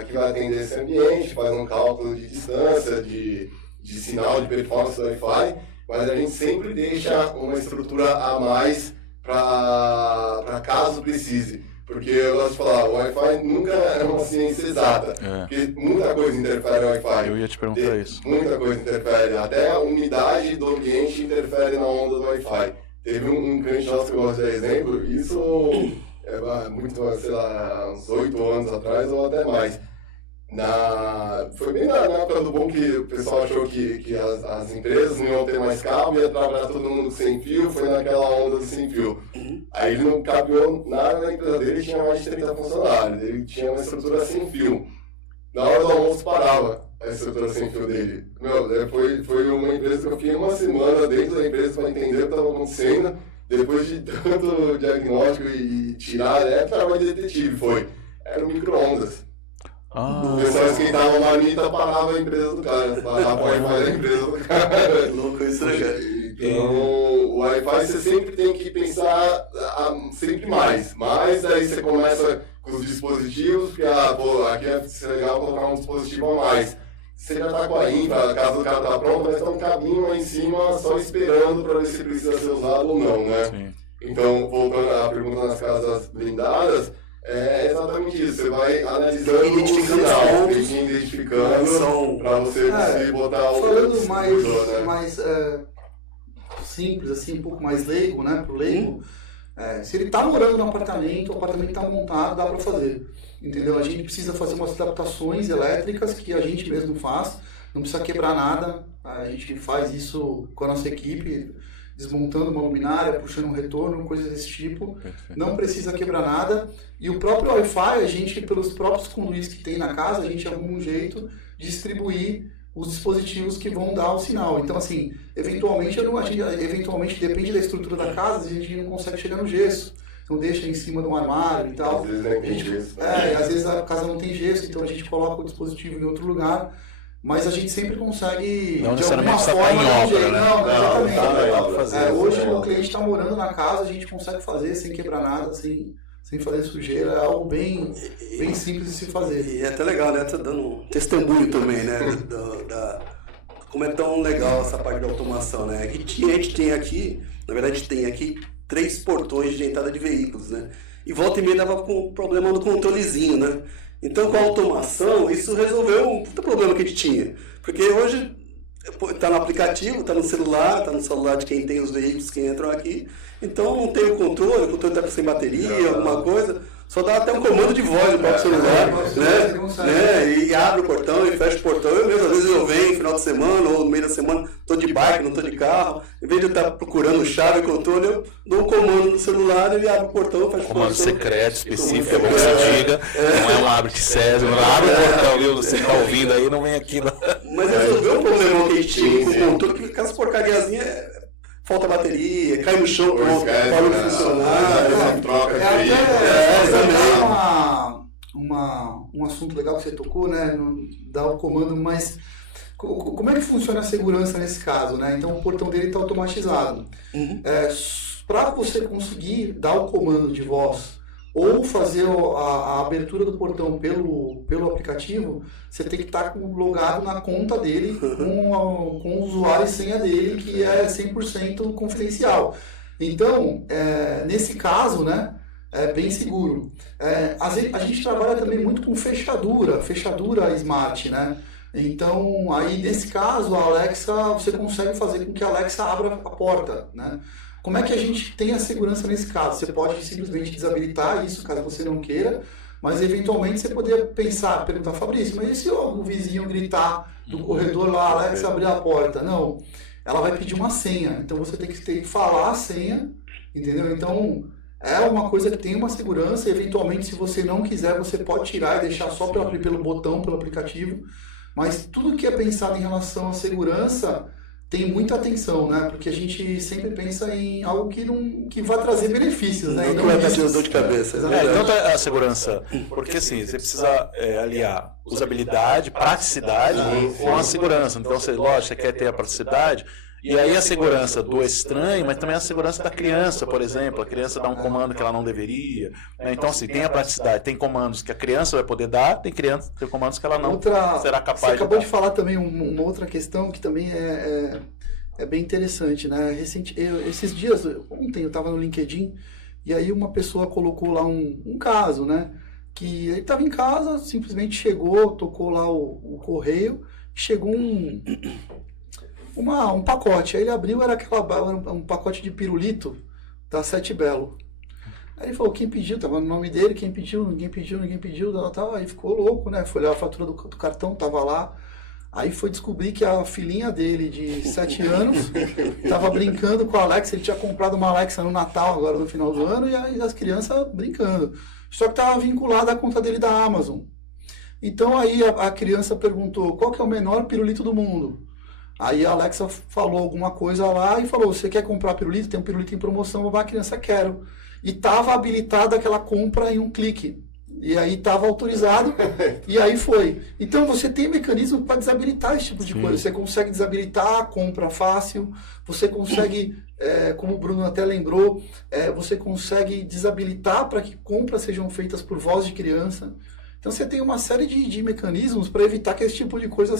aqui vai atender esse ambiente, faz um cálculo de distância, de sinal, de performance do Wi-Fi, mas a gente sempre deixa uma estrutura a mais para caso precise. Porque eu gosto de falar, o Wi-Fi nunca é uma ciência exata. Porque muita coisa interfere no Wi-Fi. Eu ia te perguntar isso. Muita coisa interfere. Até a umidade do ambiente interfere na onda do Wi-Fi. Teve um cliente nosso que eu gosto de dar exemplo, isso muito, sei lá, uns 8 anos atrás ou até mais. Foi bem na época do boom que o pessoal achou que as empresas não iam ter mais cabo, ia trabalhar todo mundo sem fio, foi naquela onda do sem fio. Aí ele não cabeou nada na empresa dele, tinha mais de 30 funcionários, ele tinha uma estrutura sem fio. Na hora do almoço parava a estrutura sem fio dele. Foi uma empresa que eu fiquei uma semana dentro da empresa para entender o que estava acontecendo. Depois de tanto diagnóstico e tirar, trabalho de detetive era um micro-ondas. O pessoal esquentava a marmita, parava a empresa do cara. Parava o Wi-Fi da empresa do cara. Louco isso, né, cara? Então, o Wi-Fi você sempre tem que pensar sempre mais. Mas aí você começa com os dispositivos, porque aqui é legal colocar um dispositivo a mais. Você já está com a infra, a casa do cara está pronta, mas está um cabinho lá em cima só esperando para ver se precisa ser usado ou não, né? Sim. Então, voltando à pergunta das casas blindadas, é exatamente isso. Você vai analisando o sinal, identificando para você conseguir botar o... Falando mais simples, assim, um pouco mais leigo, né, pro leigo, se ele está morando no apartamento, o apartamento está montado, dá para fazer. Entendeu? A gente precisa fazer umas adaptações elétricas que a gente mesmo faz, não precisa quebrar nada, a gente faz isso com a nossa equipe, desmontando uma luminária, puxando um retorno, coisas desse tipo. Não precisa quebrar nada. E o próprio Wi-Fi, a gente, pelos próprios conduítes que tem na casa, a gente arruma um jeito de distribuir os dispositivos que vão dar o sinal. Então, assim, eventualmente depende da estrutura da casa, a gente não consegue chegar no gesso. Então deixa em cima de um armário e tal. Às vezes não tem gesso. Às vezes a casa não tem gesso, então a gente coloca o dispositivo em outro lugar. Mas a gente sempre consegue, não de alguma forma, em obra, né? Não, exatamente. Hoje o cliente está morando na casa, a gente consegue fazer sem quebrar nada, sem fazer sujeira, é algo bem simples de se fazer. E é até legal, né? Tá dando um testemunho também, né? Como é tão legal essa parte da automação, né? A gente tem aqui, na verdade tem aqui 3 portões de entrada de veículos, né? E volta e meia dava com problema no controlezinho, né? Então, com a automação, isso resolveu um puta problema que a gente tinha. Porque hoje está no aplicativo, está no celular de quem tem os veículos que entram aqui. Então, não tem o controle está sem bateria, alguma coisa. Só dá até um comando de voz no próprio celular, né? E abre o portão e fecha o portão. Eu mesmo, às vezes eu venho no final de semana ou no meio da semana, estou de bike, não estou de carro. Em vez de eu estar procurando chave e controle, eu dou um comando no celular, ele abre o portão, fecha o portão. Comando secreto, específico, é bom que você diga. Não é um abre-te César, não abre o portão, viu? Você está ouvindo aí, não vem aqui. Não. Mas resolveu o problema que a gente tinha com o controle, que aquelas porcariazinhas... Falta bateria, cai no chão, parou de funcionar, troca um assunto legal que você tocou, né? Dar o comando, mas como é que funciona a segurança nesse caso, né? Então o portão dele está automatizado. Para você conseguir dar o comando de voz ou fazer a abertura do portão pelo aplicativo, você tem que estar logado na conta dele com o usuário e senha dele, que é 100% confidencial. Então, nesse caso, né, é bem seguro. A gente trabalha também muito com fechadura smart, né? Então, aí nesse caso, a Alexa, você consegue fazer com que a Alexa abra a porta, né? Como é que a gente tem a segurança nesse caso? Você pode simplesmente desabilitar isso, caso você não queira, mas eventualmente você poderia perguntar, Fabrício, mas e se o vizinho gritar do corredor lá, Alexa, abrir a porta? Não, ela vai pedir uma senha, então você tem que falar a senha, entendeu? Então, é uma coisa que tem uma segurança, e eventualmente, se você não quiser, você pode tirar e deixar só pelo botão, pelo aplicativo, mas tudo que é pensado em relação à segurança tem muita atenção, né? Porque a gente sempre pensa em algo que vai trazer benefícios, né? Não vai trazer dor de cabeça. Tanto a segurança, porque assim, você precisa aliar usabilidade, praticidade com a segurança. Então, lógico, você quer ter a praticidade, e aí a segurança do estranho, mas também a segurança da criança, por exemplo. A criança dá um comando que ela não deveria. Né? Então, assim, tem a praticidade, tem comandos que a criança vai poder dar, tem comandos que ela não será capaz de dar. Você acabou de falar também uma outra questão que também é bem interessante, né? Esses dias, ontem eu estava no LinkedIn, e aí uma pessoa colocou lá um caso, né? Que ele estava em casa, simplesmente chegou, tocou lá o correio, chegou um pacote. Aí ele abriu, era um pacote de pirulito da Sete Belo. Aí ele falou, quem pediu? Tava no nome dele, quem pediu, ninguém pediu, tal. Aí ficou louco, né? Foi olhar a fatura do cartão, tava lá. Aí foi descobrir que a filhinha dele, de 7 anos, tava brincando com a Alexa. Ele tinha comprado uma Alexa no Natal, agora no final do ano, e aí as crianças brincando. Só que tava vinculada à conta dele da Amazon. Então aí a criança perguntou, qual que é o menor pirulito do mundo? Aí a Alexa falou alguma coisa lá e falou, você quer comprar pirulito? Tem um pirulito em promoção, a criança quero. E estava habilitada aquela compra em um clique. E aí estava autorizado, e aí foi. Então você tem mecanismo para desabilitar esse tipo de coisa. Você consegue desabilitar a compra fácil, você consegue, como o Bruno até lembrou, você consegue desabilitar para que compras sejam feitas por voz de criança. Então você tem uma série de mecanismos para evitar que esse tipo de coisa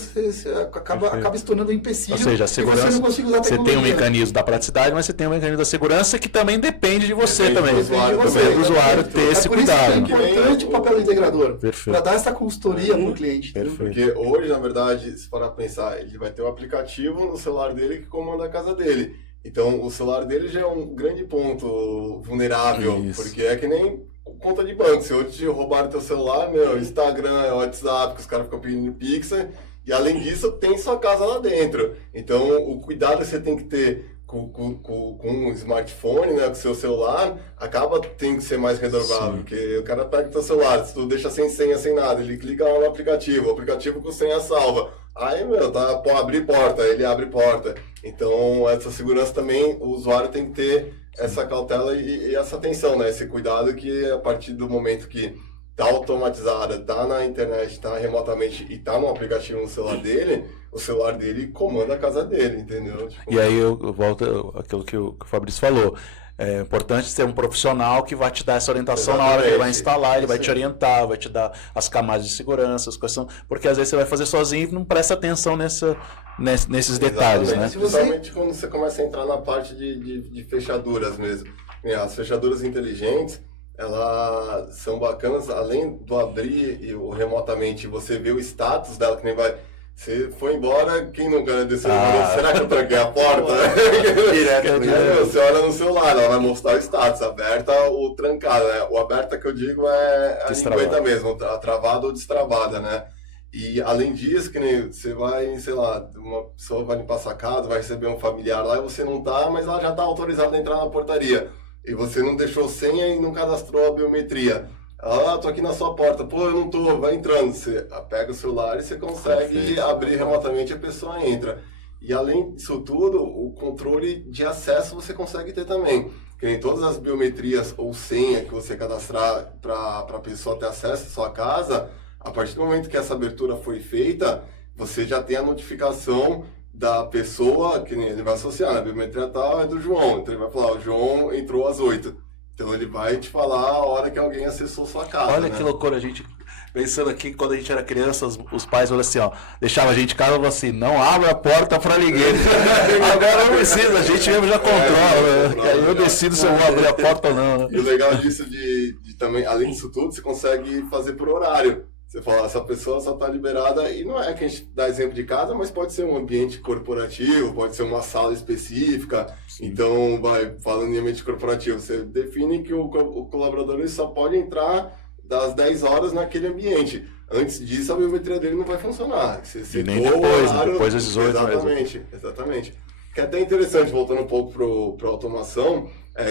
acaba se tornando um empecilho. Ou seja, a segurança, você tem um mecanismo da praticidade, mas você tem um mecanismo da segurança que também depende de você também. Do usuário ter esse cuidado. É por isso que é importante o papel do integrador, para dar essa consultoria para o cliente. Porque hoje, na verdade, se parar para pensar, ele vai ter um aplicativo no celular dele que comanda a casa dele. Então, o celular dele já é um grande ponto vulnerável, porque é que nem conta de banco. Se hoje te roubaram teu celular, Instagram, WhatsApp, que os caras ficam pedindo Pix, e além disso, tem sua casa lá dentro. Então, o cuidado que você tem que ter com um smartphone, né, com o seu celular, acaba tendo que ser mais redorvável, porque o cara pega o teu celular, se tu deixa sem senha, sem nada, ele clica lá no aplicativo, o aplicativo com senha salva. Aí, pode abrir porta, ele abre porta. Então, essa segurança também, o usuário tem que ter essa cautela e essa atenção, né? Esse cuidado que a partir do momento que está automatizada, está na internet, está remotamente e está no aplicativo no celular dele, o celular dele comanda a casa dele, entendeu? E aí eu volto àquilo que o Fabrício falou. É importante ter um profissional que vai te dar essa orientação na hora que ele vai instalar, ele vai te orientar, vai te dar as camadas de segurança, as coisas, porque às vezes você vai fazer sozinho e não presta atenção nesses detalhes, né? Principalmente quando você começa a entrar na parte de fechaduras mesmo. As fechaduras inteligentes, elas são bacanas, além do abrir remotamente, você vê o status dela, que nem vai... Você foi embora, quem nunca desceu? Será que eu tranquei a porta? Direto. Você olha no celular, ela vai mostrar o status, aberta ou trancada, né? O aberta que eu digo é a lingueta mesmo, a travada ou destravada, né? E além disso, que nem você vai, sei lá, uma pessoa vai limpar sua casa, vai receber um familiar lá e você não tá, mas ela já tá autorizada a entrar na portaria. E você não deixou senha e não cadastrou a biometria. Tô aqui na sua porta. Pô, eu não tô, vai entrando. Você pega o celular e você consegue abrir remotamente, a pessoa entra. E além disso tudo, o controle de acesso você consegue ter também. Que nem todas as biometrias ou senha que você cadastrar para a pessoa ter acesso à sua casa, a partir do momento que essa abertura foi feita, você já tem a notificação da pessoa, que ele vai associar, a biometria tal é do João. Então ele vai falar, o João entrou às 8. Então ele vai te falar a hora que alguém acessou sua casa. Olha, né? Que loucura, a gente pensando aqui, quando a gente era criança, os pais falavam assim, deixava a gente em casa e falavam assim, não abre a porta pra ninguém. Agora não precisa, a gente mesmo já controla. Aí eu decido se eu vou abrir a porta ou não. Né? E o legal disso de também, além disso tudo, você consegue fazer por horário. Você fala, essa pessoa só está liberada, e não é que a gente dá exemplo de casa, mas pode ser um ambiente corporativo, pode ser uma sala específica. Sim. Então, falando em ambiente corporativo, você define que o colaborador ele só pode entrar das 10 horas naquele ambiente. Antes disso, a biometria dele não vai funcionar. Você e nem depois, né? Depois das 18 Exatamente. Que é até interessante, voltando um pouco para a automação, a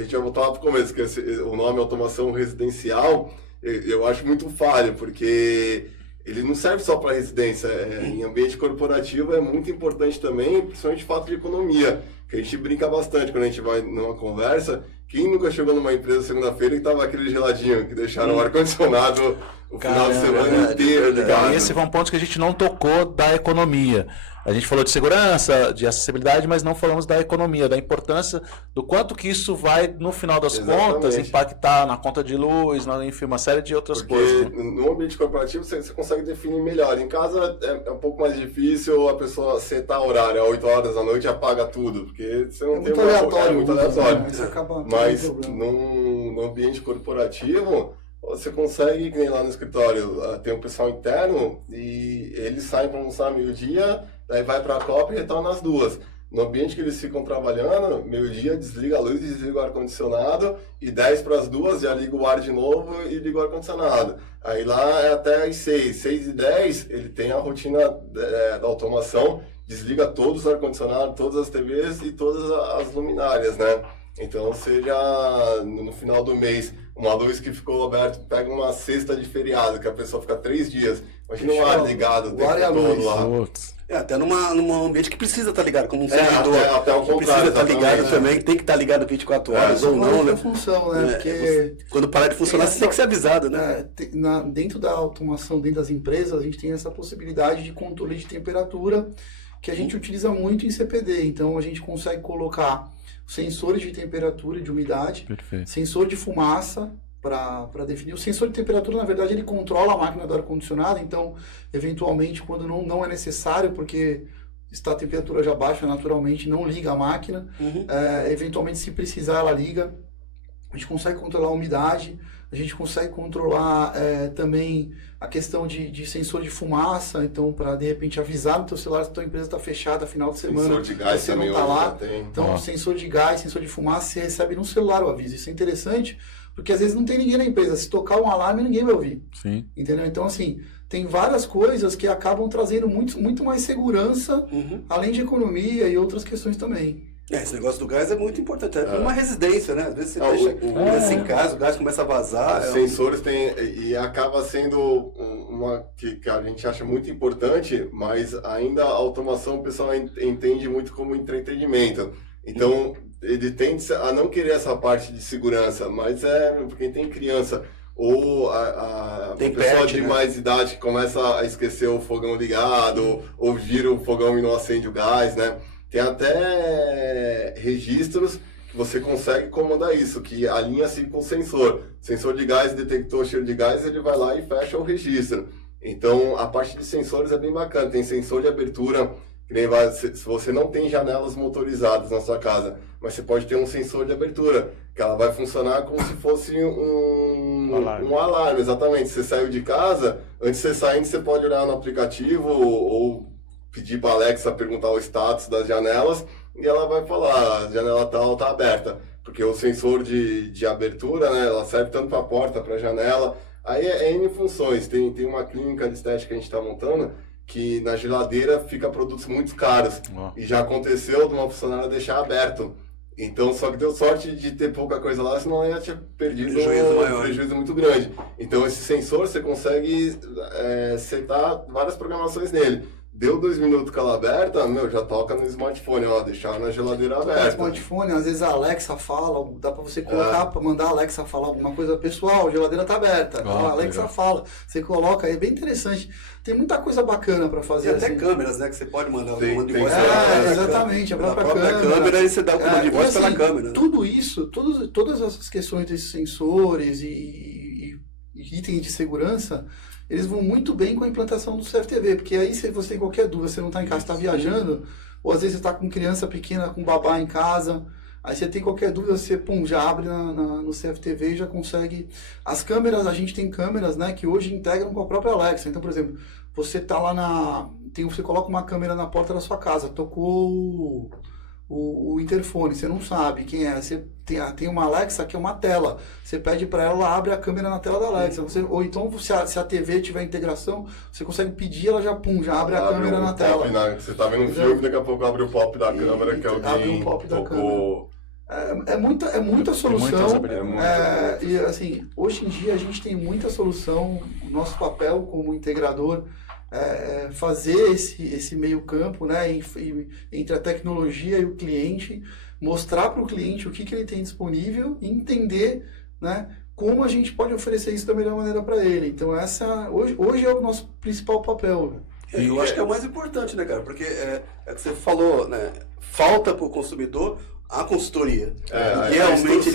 gente vai voltar lá para o começo, que o nome automação residencial, eu acho muito falho, porque ele não serve só para residência, em ambiente corporativo é muito importante também, principalmente fato de economia, que a gente brinca bastante quando a gente vai numa conversa. Quem nunca chegou numa empresa segunda-feira e tava aquele geladinho que deixaram o ar-condicionado o final de semana inteiro ligado? Esse foi um ponto que a gente não tocou da economia. A gente falou de segurança, de acessibilidade, mas não falamos da economia, da importância do quanto que isso vai, no final das contas, impactar na conta de luz, enfim, uma série de outras coisas. Porque no ambiente corporativo você consegue definir melhor. Em casa é um pouco mais difícil a pessoa setar horário, às 8 horas da noite apaga tudo, porque você não tem muito aleatório. Muito aleatório. Mas no ambiente corporativo, você consegue, que nem lá no escritório, tem um pessoal interno e eles saem para almoçar meio-dia, daí vai para a Copa e retorna às 2. No ambiente que eles ficam trabalhando, meio-dia desliga a luz, desliga o ar-condicionado e 10 para as 2 já liga o ar de novo e liga o ar-condicionado. Aí lá é até às 6. 6h10 ele tem a rotina da automação, desliga todos os ar-condicionados, todas as TVs e todas as luminárias, né? Então, seja no final do mês, uma luz que ficou aberta, pega uma sexta de feriado, que a pessoa fica 3 dias. Imagina um ar ligado o tempo todo lá. Até num ambiente que precisa estar ligado, como um servidor. Até o contrário. Precisa estar ligado também, tem que estar ligado 24 horas ou não, né? Função, né? Porque quando parar de funcionar, você tem que ser avisado, né? Dentro da automação, dentro das empresas, a gente tem essa possibilidade de controle de temperatura que a gente utiliza muito em CPD. Então, a gente consegue colocar sensores de temperatura e de umidade, sensor de fumaça para definir. O sensor de temperatura, na verdade, ele controla a máquina do ar-condicionado, então, eventualmente, quando não é necessário, porque está a temperatura já baixa, naturalmente, não liga a máquina. Eventualmente, se precisar, ela liga. A gente consegue controlar a umidade, a gente consegue controlar também a questão de sensor de fumaça, então para de repente avisar no teu celular se a tua empresa está fechada final de semana, sensor de gás você não está lá. Então, sensor de gás, sensor de fumaça, você recebe no celular o aviso. Isso é interessante, porque às vezes não tem ninguém na empresa. Se tocar um alarme, ninguém vai ouvir. Sim. Entendeu? Então, assim, tem várias coisas que acabam trazendo muito mais segurança, além de economia e outras questões também. Esse negócio do gás é muito importante. É uma residência, né? Às vezes você deixa em casa, o gás começa a vazar. Os sensores têm, e acaba sendo uma que a gente acha muito importante, mas ainda a automação o pessoal entende muito como entretenimento. Então, ele tende a não querer essa parte de segurança, mas porque tem criança ou a pessoa de mais idade que começa a esquecer o fogão ligado, ou vira o fogão e não acende o gás, né? Tem até registros que você consegue comandar isso, que alinha-se com o sensor. Sensor de gás detectou cheiro de gás, ele vai lá e fecha o registro. Então, a parte de sensores é bem bacana. Tem sensor de abertura, que nem se você não tem janelas motorizadas na sua casa, mas você pode ter um sensor de abertura, que ela vai funcionar como se fosse um alarme. Exatamente. Você saiu de casa, antes de você sair, você pode olhar no aplicativo ou pedir para a Alexa perguntar o status das janelas e ela vai falar, a janela tal está aberta, porque o sensor de abertura, né, ela serve tanto para a porta, para a janela, aí é N funções. Tem uma clínica de estética que a gente está montando que na geladeira fica produtos muito caros, e já aconteceu de uma funcionária deixar aberto. Então, só que deu sorte de ter pouca coisa lá, senão ia ter perdido um prejuízo muito grande. Então, esse sensor, você consegue setar várias programações nele. Deu 2 minutos com ela aberta, já toca no smartphone, deixar na geladeira aberta. No smartphone, às vezes a Alexa fala, dá pra você colocar, pra mandar a Alexa falar alguma coisa pessoal, a geladeira tá aberta, a Alexa fala, você coloca, é bem interessante. Tem muita coisa bacana pra fazer. Tem até câmeras, né, que você pode mandar o comando de voz. Exatamente, a própria câmera e você dá o comando de voz pela câmera. Tudo isso, todas essas questões desses sensores e itens de segurança, eles vão muito bem com a implantação do CFTV, porque aí se você tem qualquer dúvida, você não está em casa, está viajando, ou às vezes você está com criança pequena, com babá em casa, Aí você tem qualquer dúvida, você já abre no CFTV e já consegue. As câmeras, a gente tem câmeras, né, que hoje integram com a própria Alexa. Então, por exemplo, você tá lá você coloca uma câmera na porta da sua casa, tocou o interfone, você não sabe quem é. Você tem uma Alexa que é uma tela. Você pede para ela abre a câmera na tela da Alexa. Ou então, se a TV tiver integração, você consegue pedir, ela já abre a câmera na tela. Você tá vendo um filme, daqui a pouco abre o pop da câmera, que alguém tocou. É muita solução. E assim, hoje em dia a gente tem muita solução. O nosso papel como integrador fazer esse meio campo, né, entre a tecnologia e o cliente, mostrar para o cliente o que ele tem disponível e entender, né, como a gente pode oferecer isso da melhor maneira para ele. Então hoje é o nosso principal papel. Eu acho que é o mais importante, né, cara? Porque é que você falou, né? Falta para o consumidor a consultoria. O que realmente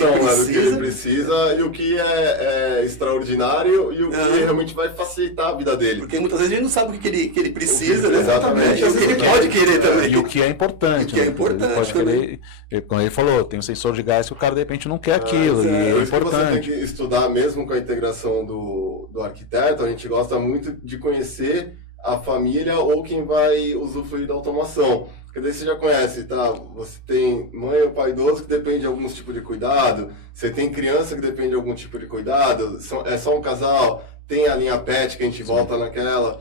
ele precisa e o que é extraordinário e o que realmente vai facilitar a vida dele. Porque muitas vezes a gente não sabe o que ele precisa, né? Exatamente. E o que ele pode querer também. E o que é importante. O que é importante. Ele pode querer, como ele falou, tem um sensor de gás que o cara de repente não quer aquilo. E é importante. Você tem que estudar mesmo com a integração do arquiteto. A gente gosta muito de conhecer a família ou quem vai usufruir da automação. Porque daí você já conhece, tá? Você tem mãe ou pai idoso que depende de algum tipo de cuidado, você tem criança que depende de algum tipo de cuidado, é só um casal, tem a linha PET que a gente volta naquela,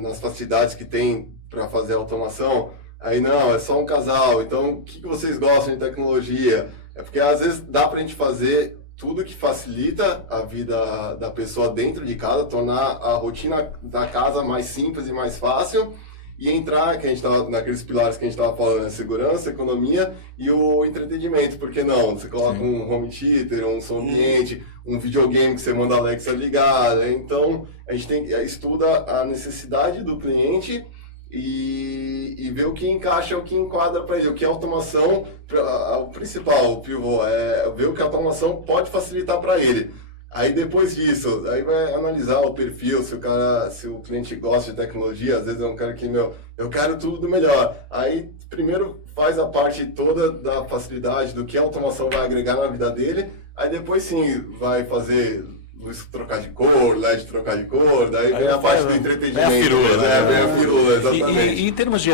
nas facilidades que tem para fazer a automação. Aí não, é só um casal, então o que vocês gostam de tecnologia? É porque às vezes dá para a gente fazer tudo que facilita a vida da pessoa dentro de casa, tornar a rotina da casa mais simples e mais fácil, e entrar, que a gente tava naqueles pilares que a gente estava falando, a segurança, economia e o entretenimento. Por que não? Você coloca um home theater, um som ambiente, um videogame que você manda a Alexa ligar. Né? Então, a gente estuda a necessidade do cliente e ver o que encaixa, o que enquadra para ele. O que é automação, o principal, o pivô, é ver o que a automação pode facilitar para ele. Aí depois disso, aí vai analisar o perfil, se o cliente gosta de tecnologia, às vezes é um cara que, eu quero tudo do melhor. Aí primeiro faz a parte toda da facilidade, do que a automação vai agregar na vida dele, aí depois sim vai fazer luz trocar de cor, LED trocar de cor, daí vem a parte do entretenimento. Vem a firula, né? Vem a firula, exatamente. E em termos de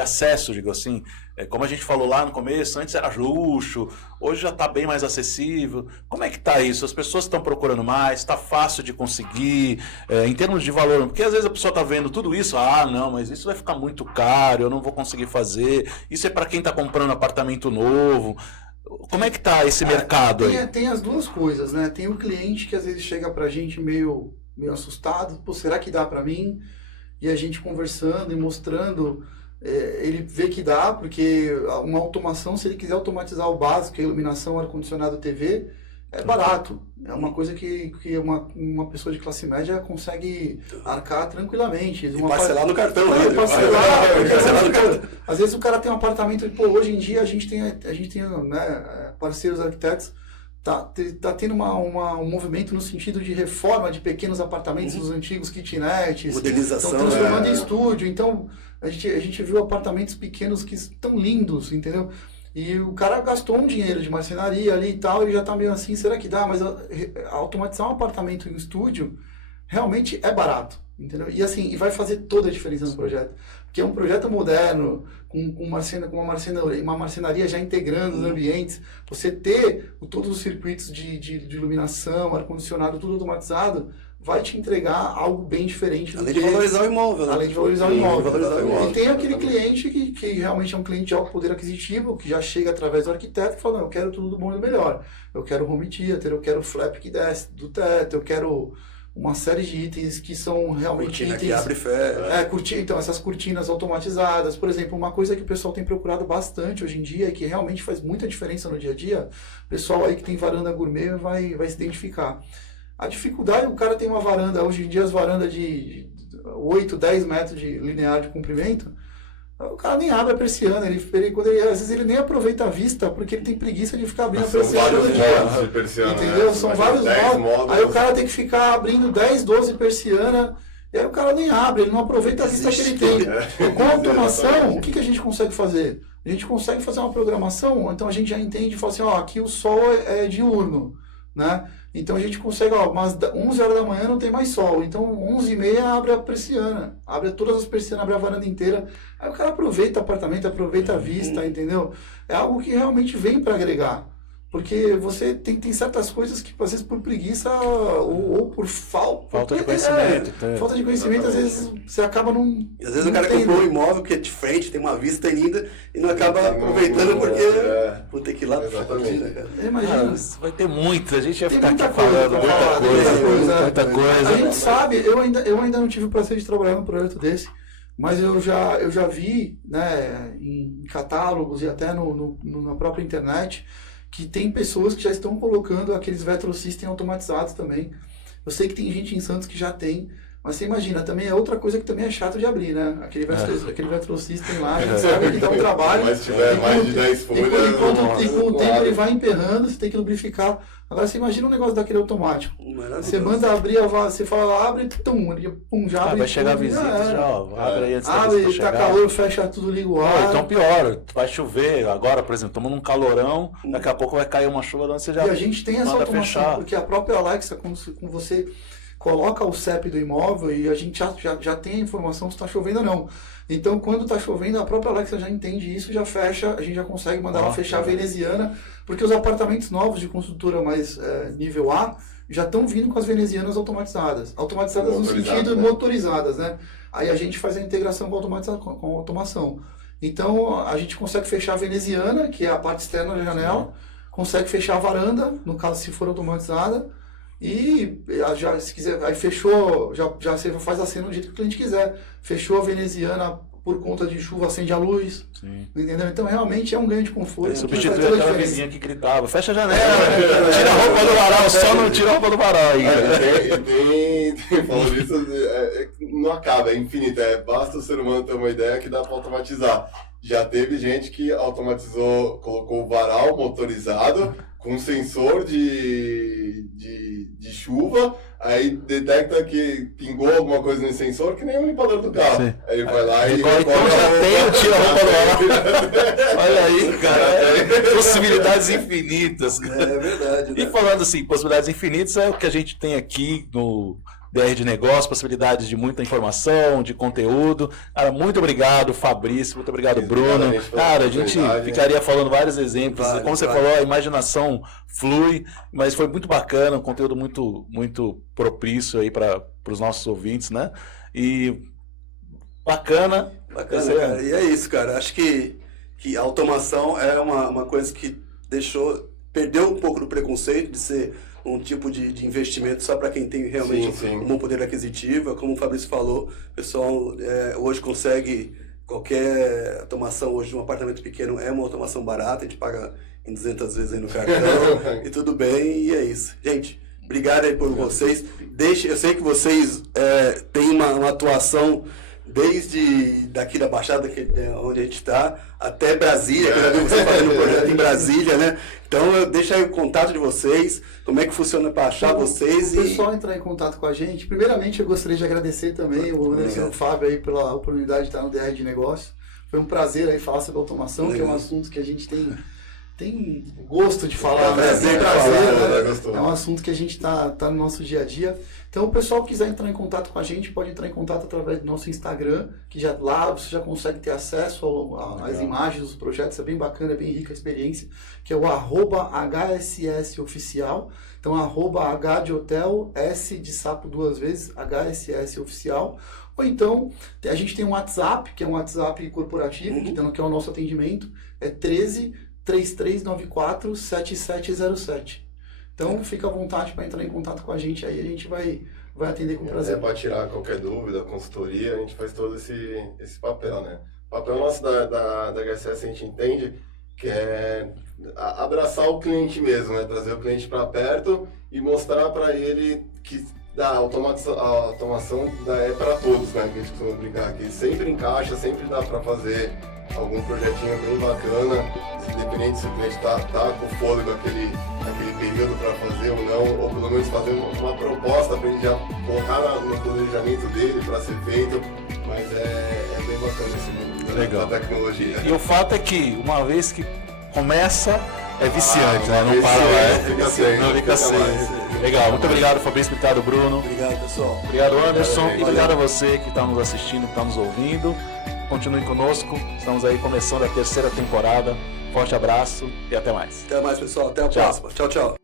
acesso, digo assim, como a gente falou lá no começo, antes era luxo, hoje já está bem mais acessível. Como é que está isso? As pessoas estão procurando mais, está fácil de conseguir, em termos de valor, porque às vezes a pessoa está vendo tudo isso, não, mas isso vai ficar muito caro, eu não vou conseguir fazer, isso é para quem está comprando apartamento novo. Como é que está esse mercado aí? Tem as duas coisas, né? Tem o cliente que às vezes chega pra gente meio assustado, pô, será que dá pra mim? E a gente conversando e mostrando, ele vê que dá, porque uma automação, se ele quiser automatizar o básico, a iluminação, ar-condicionado, TV, é barato. É uma coisa que uma pessoa de classe média consegue arcar tranquilamente. E parcelar no cartão. Parcelar no cartão. Às vezes o cara tem um apartamento, hoje em dia a gente tem né, parceiros arquitetos, tá tendo um movimento no sentido de reforma de pequenos apartamentos, dos antigos kitnets. Modernização. Estão transformando em estúdio. Então, a gente viu apartamentos pequenos que estão lindos, entendeu? E o cara gastou um dinheiro de marcenaria ali e tal, ele já tá meio assim, será que dá? Mas automatizar um apartamento em estúdio realmente é barato, entendeu? E assim, vai fazer toda a diferença no projeto. Porque é um projeto moderno, com uma marcenaria já integrando os ambientes, você ter todos os circuitos de iluminação, ar-condicionado, tudo automatizado, vai te entregar algo bem diferente. Além de valorizar o imóvel, né? Além de valorizar o imóvel. E tem aquele cliente que realmente é um cliente de alto poder aquisitivo, que já chega através do arquiteto e fala, não, eu quero tudo do bom e do melhor. Eu quero home theater, eu quero flap que desce do teto, eu quero uma série de itens que são realmente cortina itens... que abre e fecha. Então, essas cortinas automatizadas. Por exemplo, uma coisa que o pessoal tem procurado bastante hoje em dia e que realmente faz muita diferença no dia a dia, o pessoal aí que tem varanda gourmet vai se identificar. A dificuldade, o cara tem uma varanda, hoje em dia as varandas de 8, 10 metros de linear de comprimento, o cara nem abre a persiana, às vezes ele nem aproveita a vista, porque ele tem preguiça de ficar abrindo a persiana todo dia. De persiana, entendeu? Né? São vários modos. Aí o cara tem que ficar abrindo 10, 12 persiana, e aí o cara nem abre, ele não aproveita a vista que ele tem. Com a automação, o que a gente consegue fazer? a gente consegue fazer uma programação, então a gente já entende e fala assim, ó, aqui o sol é diurno, né? Então a gente consegue, ó, umas 11 horas da manhã não tem mais sol, então 11h30 abre a persiana, abre todas as persianas, abre a varanda inteira, aí o cara aproveita o apartamento, aproveita a vista, entendeu? É algo que realmente vem para agregar. Porque você tem certas coisas que, às vezes, por preguiça ou por falta de conhecimento. Falta de conhecimento, às vezes, você acaba não. E às vezes o cara comprou um imóvel que é de frente, tem uma vista linda, e não acaba aproveitando porque vou ter que ir lá. Exatamente. Imagina. Vai ter muita, a gente vai ficar aqui coisa falando pra falar, muita coisa. A gente sabe, eu ainda não tive o prazer de trabalhar num projeto desse, mas eu já vi, né, em catálogos e até na própria internet, que tem pessoas que já estão colocando aqueles Vetrosystem automatizados também. Eu sei que tem gente em Santos que já tem, mas você imagina, também é outra coisa que também é chato de abrir, né? Aquele Vetrosystem lá, a gente sabe que dá um trabalho. Mas se tiver mais de 10 folhas... E com o tempo ele vai emperrando, você tem que lubrificar. Agora você imagina um negócio daquele automático. Você manda abrir, você fala, abre, já abre. Vai chegar a visita, abre aí antes da abre, visita tá chegar. calor, fecha tudo, liga o ar. Então pior, vai chover, agora, por exemplo, estamos num calorão, daqui a pouco vai cair uma chuva, você já E a gente tem essa manda automação, fechar. porque a própria Alexa, quando você coloca o CEP do imóvel e a gente já tem a informação se está chovendo ou não. Então, quando está chovendo, a própria Alexa já entende isso, já fecha, a gente já consegue mandar ela fechar a veneziana, porque os apartamentos novos de construtora mais nível A já estão vindo com as venezianas automatizadas. Automatizadas no sentido motorizadas, né? Aí a gente faz a integração com a automação. Então, a gente consegue fechar a veneziana, que é a parte externa da janela, consegue fechar a varanda, no caso se for automatizada, e já, se quiser, aí fechou, já você faz a cena do jeito que o cliente quiser. Fechou a veneziana por conta de chuva, acende a luz. Sim. Entendeu? Então realmente é um ganho de conforto. Substitui aquela vizinha que gritava, fecha a janela, tira a roupa do varal, só não tira a roupa do varal aí. Falando isso, não acaba, é infinito. Basta o ser humano ter uma ideia que dá para automatizar. Já teve gente que automatizou, colocou o varal motorizado com sensor de chuva, aí detecta que pingou alguma coisa no sensor, que nem o limpador do carro. Sim. Aí ele vai lá e então já tem, tira a roupa do varal. Olha aí, cara. Possibilidades infinitas. É verdade. E falando assim, possibilidades infinitas é o que a gente tem aqui no DR de Negócios, possibilidades de muita informação, de conteúdo. Cara, muito obrigado, Fabrício, muito obrigado, Bruno. Cara, a gente ficaria falando vários exemplos. Como você falou, a imaginação flui, mas foi muito bacana, um conteúdo muito, muito propício aí para os nossos ouvintes, né? E bacana. Bacana, cara. E é isso, cara. Acho que a automação é uma coisa que perdeu um pouco do preconceito de ser um tipo de investimento só para quem tem realmente um bom poder aquisitivo. Como o Fabrício falou, o pessoal hoje consegue qualquer automação hoje de um apartamento pequeno, é uma automação barata, a gente paga em 200 vezes aí no cartão e tudo bem, e é isso. Gente, obrigado aí por vocês. Eu sei que vocês têm uma atuação desde daqui da Baixada, onde a gente está, até Brasília, que eu já vi você fazendo projeto em Brasília, né? Então, deixa aí o contato de vocês, como é que funciona para achar vocês. O pessoal entrar em contato com a gente, primeiramente eu gostaria de agradecer também o Anderson e o Fábio aí pela oportunidade de estar no DR de Negócio. Foi um prazer aí falar sobre automação, que é um assunto que a gente tem gosto de falar. É um assunto que a gente tá no nosso dia a dia. Então, o pessoal que quiser entrar em contato com a gente, pode entrar em contato através do nosso Instagram, que lá você já consegue ter acesso às imagens dos projetos, é bem bacana, é bem rica a experiência, que é o @HSSOficial. Então, @H de hotel, S de sapo 2 vezes, HSS Oficial. Ou então, a gente tem um WhatsApp, que é um WhatsApp corporativo, que é o nosso atendimento, é 13-3394-7707. Então, fica à vontade para entrar em contato com a gente aí, a gente vai atender com prazer. Para tirar qualquer dúvida, consultoria, a gente faz todo esse papel, né? O papel nosso da HSS, a gente entende que é abraçar o cliente mesmo, né? Trazer o cliente para perto e mostrar para ele que a automação é para todos, né? Que a gente costuma brincar aqui. Sempre encaixa, sempre dá para fazer algum projetinho bem bacana, independente se o cliente tá com fôlego aquele período para fazer ou não, ou pelo menos fazer uma proposta para ele já colocar no planejamento dele para ser feito, mas é bem bacana esse mundo da tecnologia. E o fato é que, uma vez que começa, é viciante, né? Não para mais. Não fica sem. Legal, muito obrigado, Fabrício, obrigado, Bruno. Obrigado, pessoal. Obrigado, Anderson. E obrigado a você que está nos assistindo, que está nos ouvindo. Continue conosco, estamos aí começando a 3ª temporada. Forte abraço e até mais. Até mais, pessoal. Até a Tchau. próxima. Tchau, tchau.